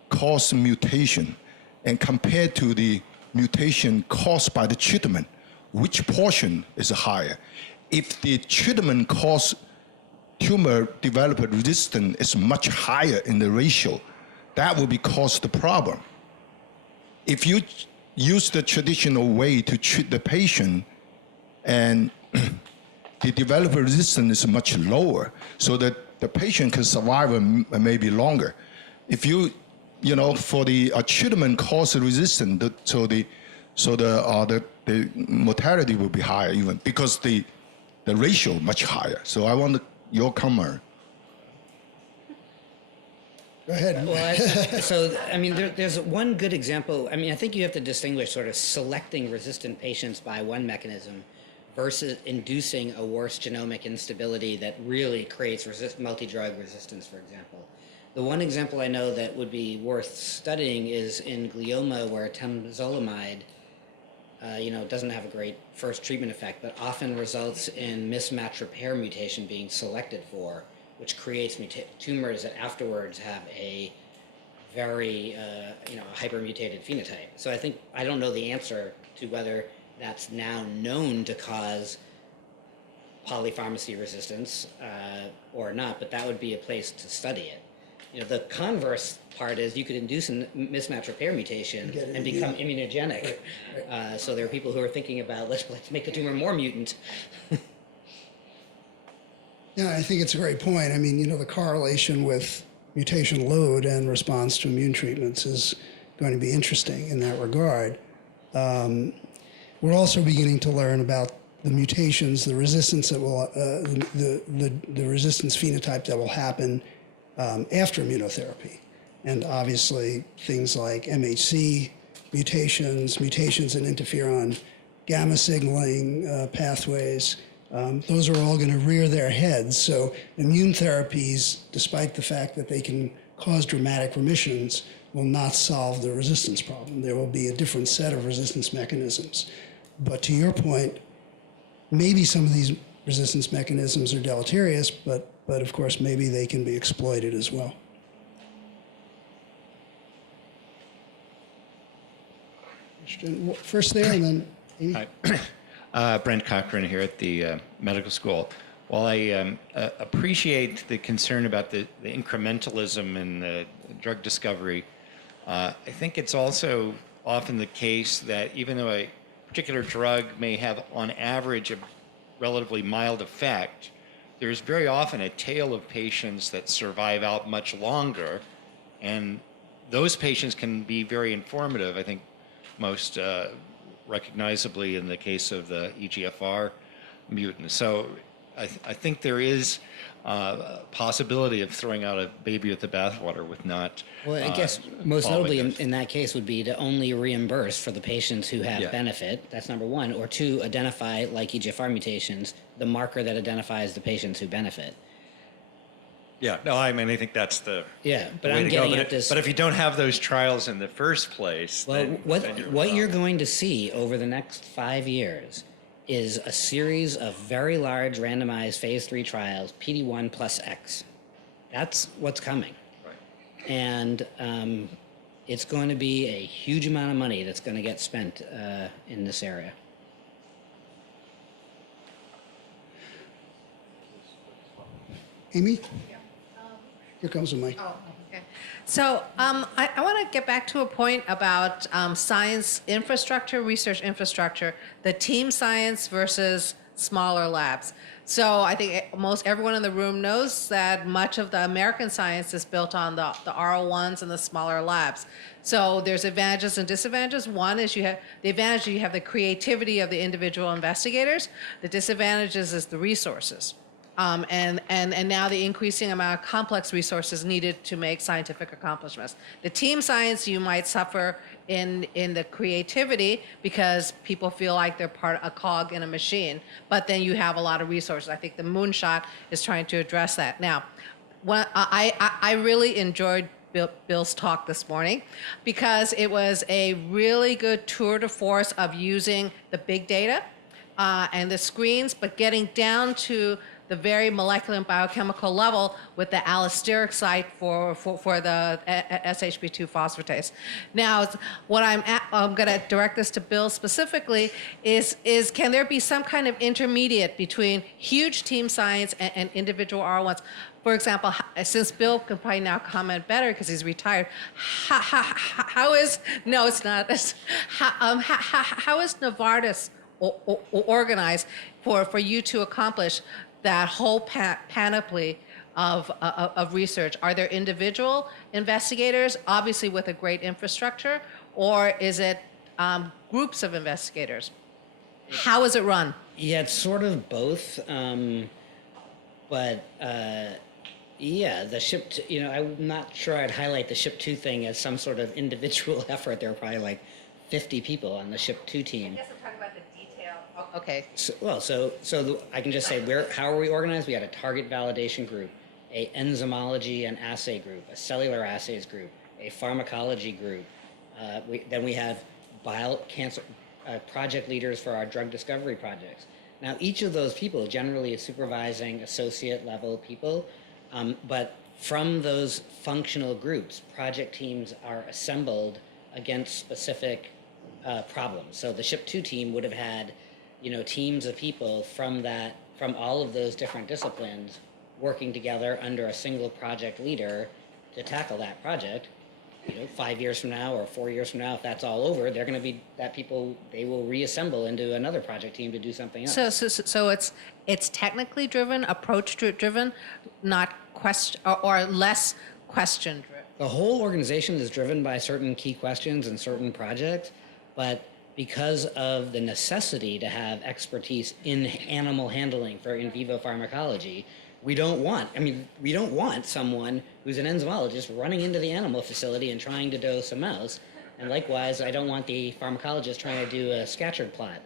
cause mutation, and compared to the mutation caused by the treatment, which portion is higher? If the treatment cause tumor develop resistance is much higher in the ratio, that will be cause the problem. If you use the traditional way to treat the patient and the developer resistance is much lower, so that the patient can survive maybe longer. If you, for the treatment cause resistance, so the mortality will be higher even because the ratio much higher. So I want your comment. Go ahead. Well, there's one good example. I think you have to distinguish sort of selecting resistant patients by one mechanism versus inducing a worse genomic instability that really creates multi-drug resistance, for example. The one example I know that would be worth studying is in glioma, where temozolomide, doesn't have a great first treatment effect, but often results in mismatch repair mutation being selected for, which creates tumors that afterwards have a very, hypermutated phenotype. So I don't know the answer to whether that's now known to cause polypharmacy resistance or not, but that would be a place to study it. The converse part is you could induce a mismatch repair mutation and become immunogenic. Right. So there are people who are thinking about let's make the tumor more mutant. Yeah, I think it's a great point. The correlation with mutation load and response to immune treatments is going to be interesting in that regard. We're also beginning to learn about the mutations, the resistance that will, the resistance phenotype that will happen after immunotherapy. And obviously things like MHC mutations in interferon gamma signaling pathways, those are all going to rear their heads. So immune therapies, despite the fact that they can cause dramatic remissions, will not solve the resistance problem. There will be a different set of resistance mechanisms. But to your point, maybe some of these resistance mechanisms are deleterious, but of course maybe they can be exploited as well. First there and then Amy. Hi. Brent Cochran here at the medical school. While I appreciate the concern about the incrementalism in the drug discovery, I think it's also often the case that even though a particular drug may have, on average, a relatively mild effect, there's very often a tail of patients that survive out much longer, and those patients can be very informative. I think most recognizably in the case of the EGFR mutant. So I think there is a possibility of throwing out a baby with the bathwater with not. Well, I guess most following notably this. in that case would be to only reimburse for the patients who have Yeah. benefit. That's number one. Or two, identify, like EGFR mutations, the marker that identifies the patients who benefit. Yeah, no, I mean, I think that's the Yeah, but way I'm to go. getting But at this. But if you don't have those trials in the first place, Well, then, what then what you're going to see over the next 5 years is a series of very large randomized phase 3 trials, PD-1 plus X. That's what's coming. Right. And it's going to be a huge amount of money that's going to get spent in this area. Amy? Here comes the mic. Oh, okay. So I want to get back to a point about science infrastructure, research infrastructure, the team science versus smaller labs. So I think most everyone in the room knows that much of the American science is built on the R01s and the smaller labs. So there's advantages and disadvantages. One is you have the advantage, you have the creativity of the individual investigators. The disadvantages is the resources. And now the increasing amount of complex resources needed to make scientific accomplishments. The team science, you might suffer in the creativity because people feel like they're part of a cog in a machine, but then you have a lot of resources. I think the Moonshot is trying to address that. Now, I really enjoyed Bill's talk this morning because it was a really good tour de force of using the big data and the screens, but getting down to the very molecular and biochemical level with the allosteric site for the SHB2 phosphatase. Now, what I'm going to direct this to Bill specifically is can there be some kind of intermediate between huge team science and individual R1s? For example, since Bill can probably now comment better because he's retired, how is Novartis organized for you to accomplish that whole panoply of research? Are there individual investigators, obviously with a great infrastructure, or is it groups of investigators? How is it run? Yeah, it's sort of both. Yeah, the SHP2, I'm not sure I'd highlight the SHP2 thing as some sort of individual effort. There are probably like 50 people on the SHP2 team. I guess I'm talking about the detail. Okay. So I can just say how are we organized? We had a target validation group, a enzymology and assay group, a cellular assays group, a pharmacology group. Then we have biocancer project leaders for our drug discovery projects. Now, each of those people generally is supervising associate level people, but from those functional groups, project teams are assembled against specific problems. So the SHP2 team would have had, teams of people from all of those different disciplines working together under a single project leader to tackle that project. 5 years from now or 4 years from now, if that's all over, they're going to be they will reassemble into another project team to do something else. So it's technically driven, approach driven, not question or less question driven. The whole organization is driven by certain key questions and certain projects, but because of the necessity to have expertise in animal handling for in vivo pharmacology, we don't want someone who's an enzymologist running into the animal facility and trying to dose a mouse. And likewise, I don't want the pharmacologist trying to do a scattered plot.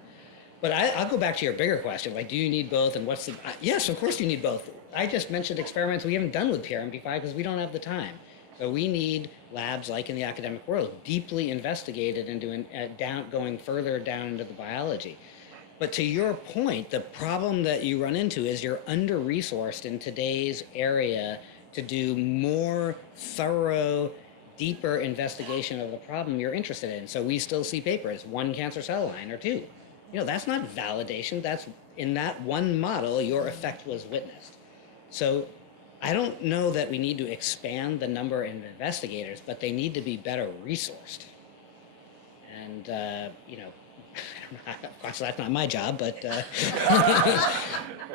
But I'll go back to your bigger question, like, do you need both, and what's the... Yes, of course you need both. I just mentioned experiments we haven't done with PRMT5 because we don't have the time. So we need labs, like in the academic world, deeply investigated and going further down into the biology. But to your point, the problem that you run into is you're under-resourced in today's area to do more thorough, deeper investigation of the problem you're interested in. So we still see papers, 1 cancer cell line or 2. That's not validation. That's in that one model, your effect was witnessed. So I don't know that we need to expand the number of investigators, but they need to be better resourced. And, you know, of course, that's not my job, but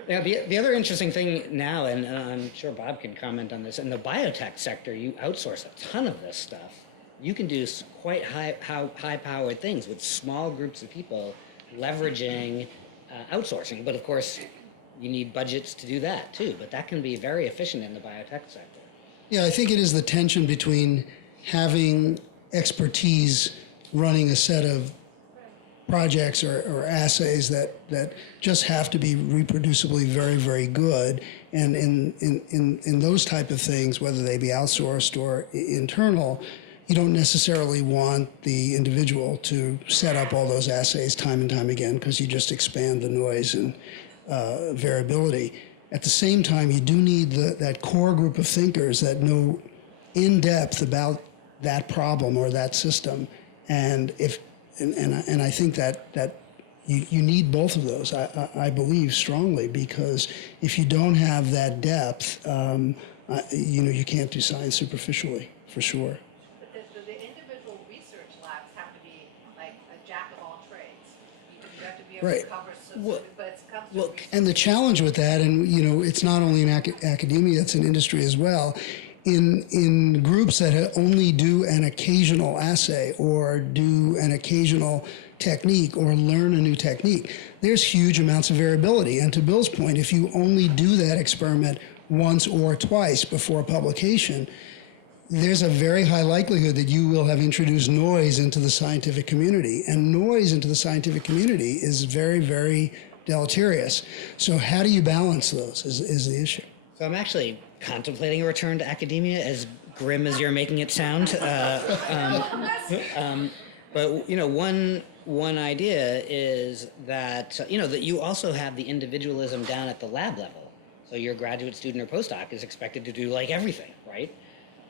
now, the other interesting thing now, and I'm sure Bob can comment on this, in the biotech sector, you outsource a ton of this stuff. You can do quite high-powered things with small groups of people leveraging outsourcing. But of course, you need budgets to do that too. But that can be very efficient in the biotech sector. Yeah, I think it is the tension between having expertise running a set of projects or assays that just have to be reproducibly very, very good. And in those type of things, whether they be outsourced or internal, you don't necessarily want the individual to set up all those assays time and time again, because you just expand the noise and variability. At the same time, you do need that core group of thinkers that know in depth about that problem or that system. And I think that you need both of those. I believe strongly, because if you don't have that depth, you know, you can't do science superficially, for sure. But the individual research labs have to be like a jack of all trades. You have to be able Right. to cover but it comes to Well, research. and the challenge with that, and you know, it's not only in academia, it's in industry as well. In groups that only do an occasional assay or do an occasional technique or learn a new technique, there's huge amounts of variability. And to Bill's point, if you only do that experiment once or twice before publication, there's a very high likelihood that you will have introduced noise into the scientific community. And noise into the scientific community is very, very deleterious. So how do you balance those is the issue. So I'm actually contemplating a return to academia, as grim as you're making it sound. But you know, one idea is that you know that you also have the individualism down at the lab level. So your graduate student or postdoc is expected to do like everything, right?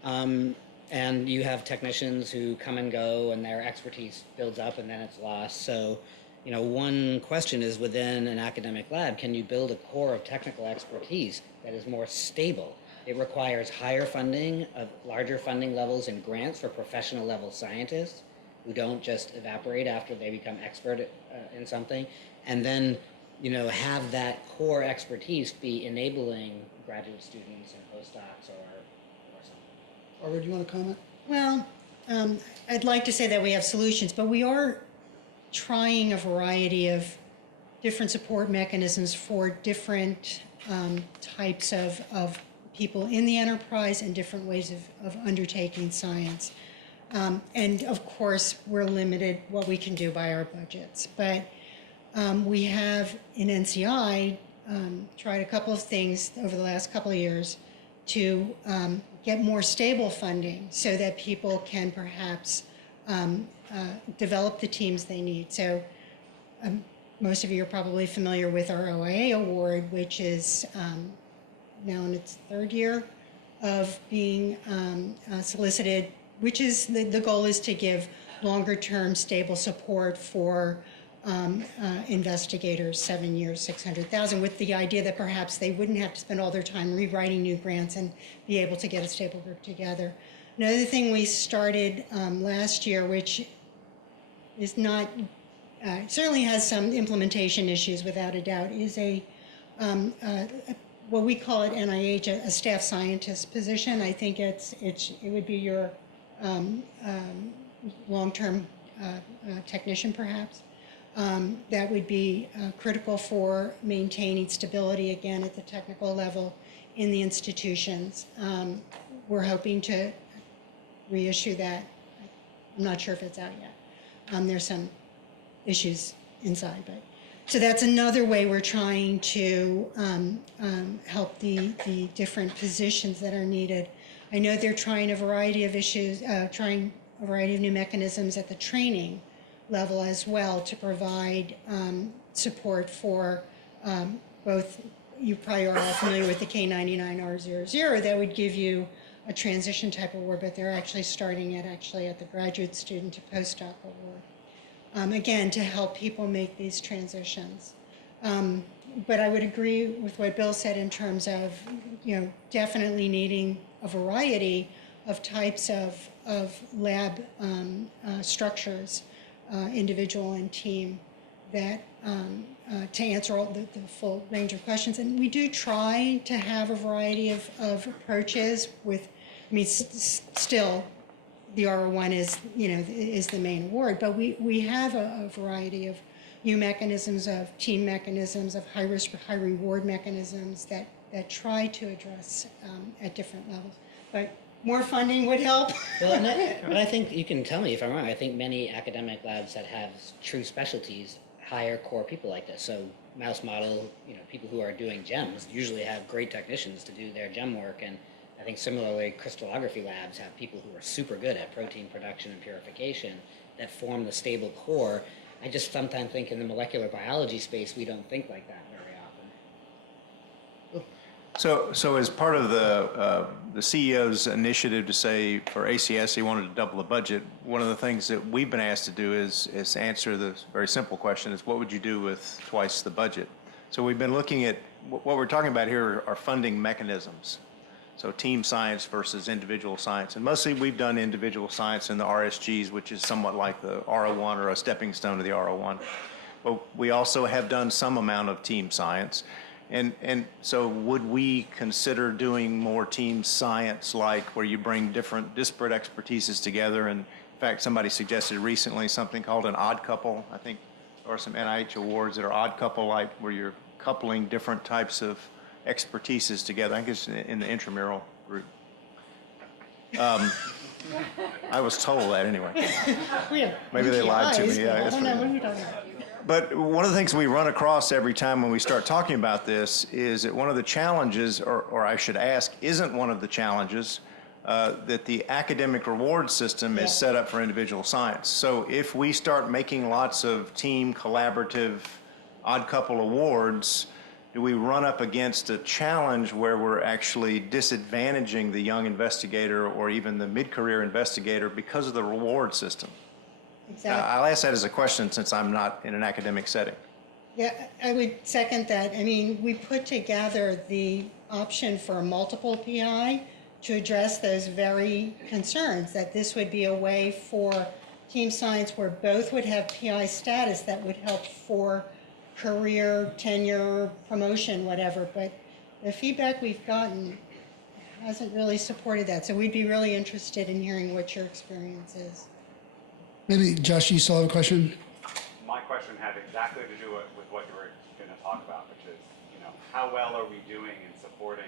And you have technicians who come and go, and their expertise builds up, and then it's lost. So, you know, one question is, within an academic lab, can you build a core of technical expertise that is more stable? It requires higher funding, larger funding levels and grants for professional level scientists who don't just evaporate after they become expert in something, and then, you know, have that core expertise be enabling graduate students and postdocs or something. Barbara, do you want to comment? Well, I'd like to say that we have solutions, but we are trying a variety of different support mechanisms for different types of people in the enterprise and different ways of undertaking science. And of course, we're limited what we can do by our budgets. But we have in NCI tried a couple of things over the last couple of years to get more stable funding so that people can perhaps develop the teams they need. So most of you are probably familiar with our OIA award, which is now in its third year of being solicited, which is the goal is to give longer term stable support for investigators, 7 years, 600,000, with the idea that perhaps they wouldn't have to spend all their time rewriting new grants and be able to get a stable group together. Another thing we started last year, which is not, certainly has some implementation issues without a doubt, is what we call at NIH a staff scientist position. I think it would be your long-term technician, perhaps. That would be critical for maintaining stability, again, at the technical level in the institutions. We're hoping to reissue that. I'm not sure if it's out yet. There's some issues inside, but so that's another way we're trying to help the different positions that are needed. I know they're trying a variety of issues, trying a variety of new mechanisms at the training level as well to provide support for both. You probably are all familiar with the K99R00 that would give you a transition type award, but they're actually starting at the graduate student to postdoc award. Again, to help people make these transitions. but I would agree with what Bill said in terms of, definitely needing a variety of types of lab structures, individual and team, that to answer all the full range of questions. And we do try to have a variety of approaches with, still the R01 is the main award, but we have a variety of new mechanisms, of team mechanisms, of high risk, high reward mechanisms that try to address at different levels. But more funding would help. Well, but I think you can tell me if I'm wrong. I think many academic labs that have true specialties hire core people like this. So mouse model, people who are doing GEMs usually have great technicians to do their GEM work, and I think similarly crystallography labs have people who are super good at protein production and purification that form the stable core. I just sometimes think in the molecular biology space we don't think like that very often. So as part of the CEO's initiative to say for ACS he wanted to double the budget, one of the things that we've been asked to do is answer the very simple question is what would you do with twice the budget? So we've been looking at what we're talking about here are funding mechanisms. So team science versus individual science. And mostly we've done individual science in the RSGs, which is somewhat like the R01 or a stepping stone to the R01. But we also have done some amount of team science. And so would we consider doing more team science, like where you bring different disparate expertises together? And in fact, somebody suggested recently something called an odd couple. I think there are some NIH awards that are odd couple, like where you're coupling different types of expertises together. I think it's in the intramural group. I was told that anyway. Maybe they lied to me. Yeah, but one of the things we run across every time when we start talking about this is that one of the challenges, or I should ask, isn't one of the challenges that the academic reward system is set up for individual science. So if we start making lots of team collaborative odd couple awards, do we run up against a challenge where we're actually disadvantaging the young investigator or even the mid-career investigator because of the reward system? Exactly. I'll ask that as a question since I'm not in an academic setting. Yeah, I would second that. We put together the option for a multiple PI to address those very concerns, that this would be a way for team science where both would have PI status that would help for career, tenure, promotion, whatever. But the feedback we've gotten hasn't really supported that. So we'd be really interested in hearing what your experience is. Maybe, Josh, you still have a question? My question had exactly to do with what you were going to talk about, which is, how well are we doing in supporting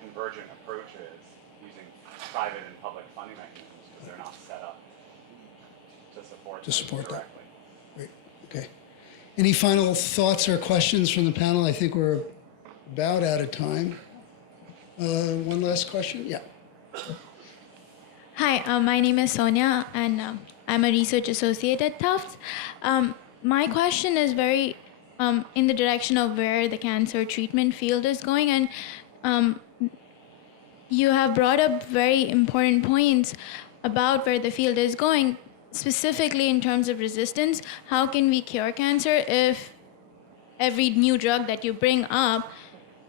convergent approaches using private and public funding mechanisms because they're not set up to support that. directly. Great. Okay. Any final thoughts or questions from the panel? I think we're about out of time. One last question? Yeah. Hi, my name is Sonia, and I'm a research associate at Tufts. My question is very in the direction of where the cancer treatment field is going, and you have brought up very important points about where the field is going, specifically in terms of resistance. How can we cure cancer if every new drug that you bring up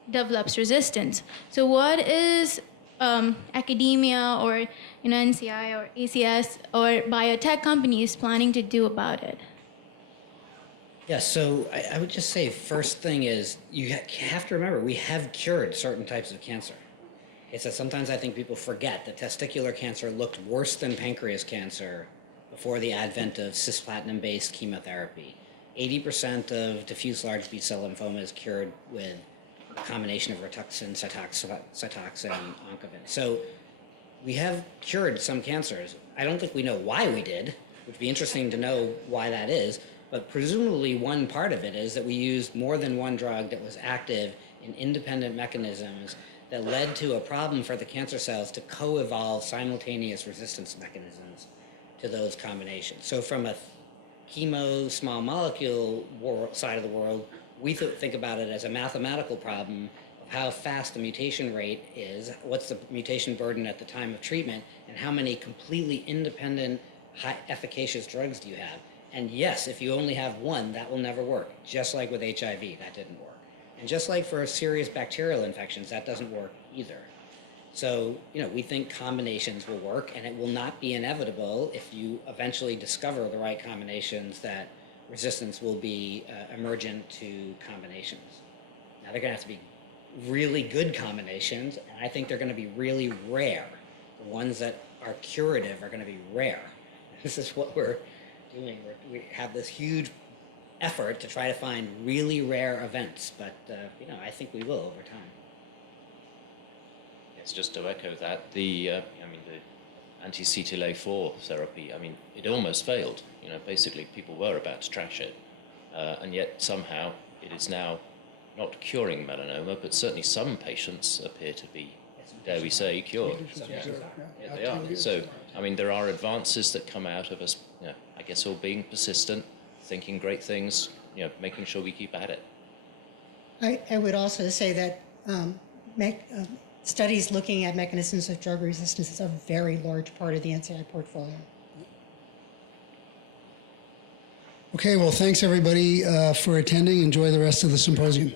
develops resistance? So what is academia or NCI or ACS or biotech companies planning to do about it? Yeah, so I would just say first thing is you have to remember we have cured certain types of cancer. It's that sometimes I think people forget that testicular cancer looked worse than pancreas cancer before the advent of cisplatin-based chemotherapy. 80% of diffuse large B-cell lymphoma is cured with a combination of Rituxan, Cytoxan, and Oncovin. So we have cured some cancers. I don't think we know why we did. It would be interesting to know why that is. But presumably one part of it is that we used more than one drug that was active in independent mechanisms that led to a problem for the cancer cells to co-evolve simultaneous resistance mechanisms to those combinations. So from a chemo small molecule side of the world, we think about it as a mathematical problem of how fast the mutation rate is, what's the mutation burden at the time of treatment, and how many completely independent, high efficacious drugs do you have. And yes, if you only have one, that will never work. Just like with HIV, that didn't work. And just like for serious bacterial infections, that doesn't work either. So, we think combinations will work, and it will not be inevitable if you eventually discover the right combinations that resistance will be emergent to combinations. Now, they're going to have to be really good combinations, and I think they're going to be really rare. The ones that are curative are going to be rare. This is what we're doing. We have this huge effort to try to find really rare events, but I think we will over time. Yes, just to echo that, the anti-CTLA-4 therapy, it almost failed. Basically people were about to trash it, and yet somehow it is now not curing melanoma, but certainly some patients appear to be, dare we say, cured. Yeah, they are. So, there are advances that come out of us, I guess, all being persistent, thinking great things, making sure we keep at it. I would also say that studies looking at mechanisms of drug resistance is a very large part of the NCI portfolio. Okay, well, thanks everybody for attending. Enjoy the rest of the symposium.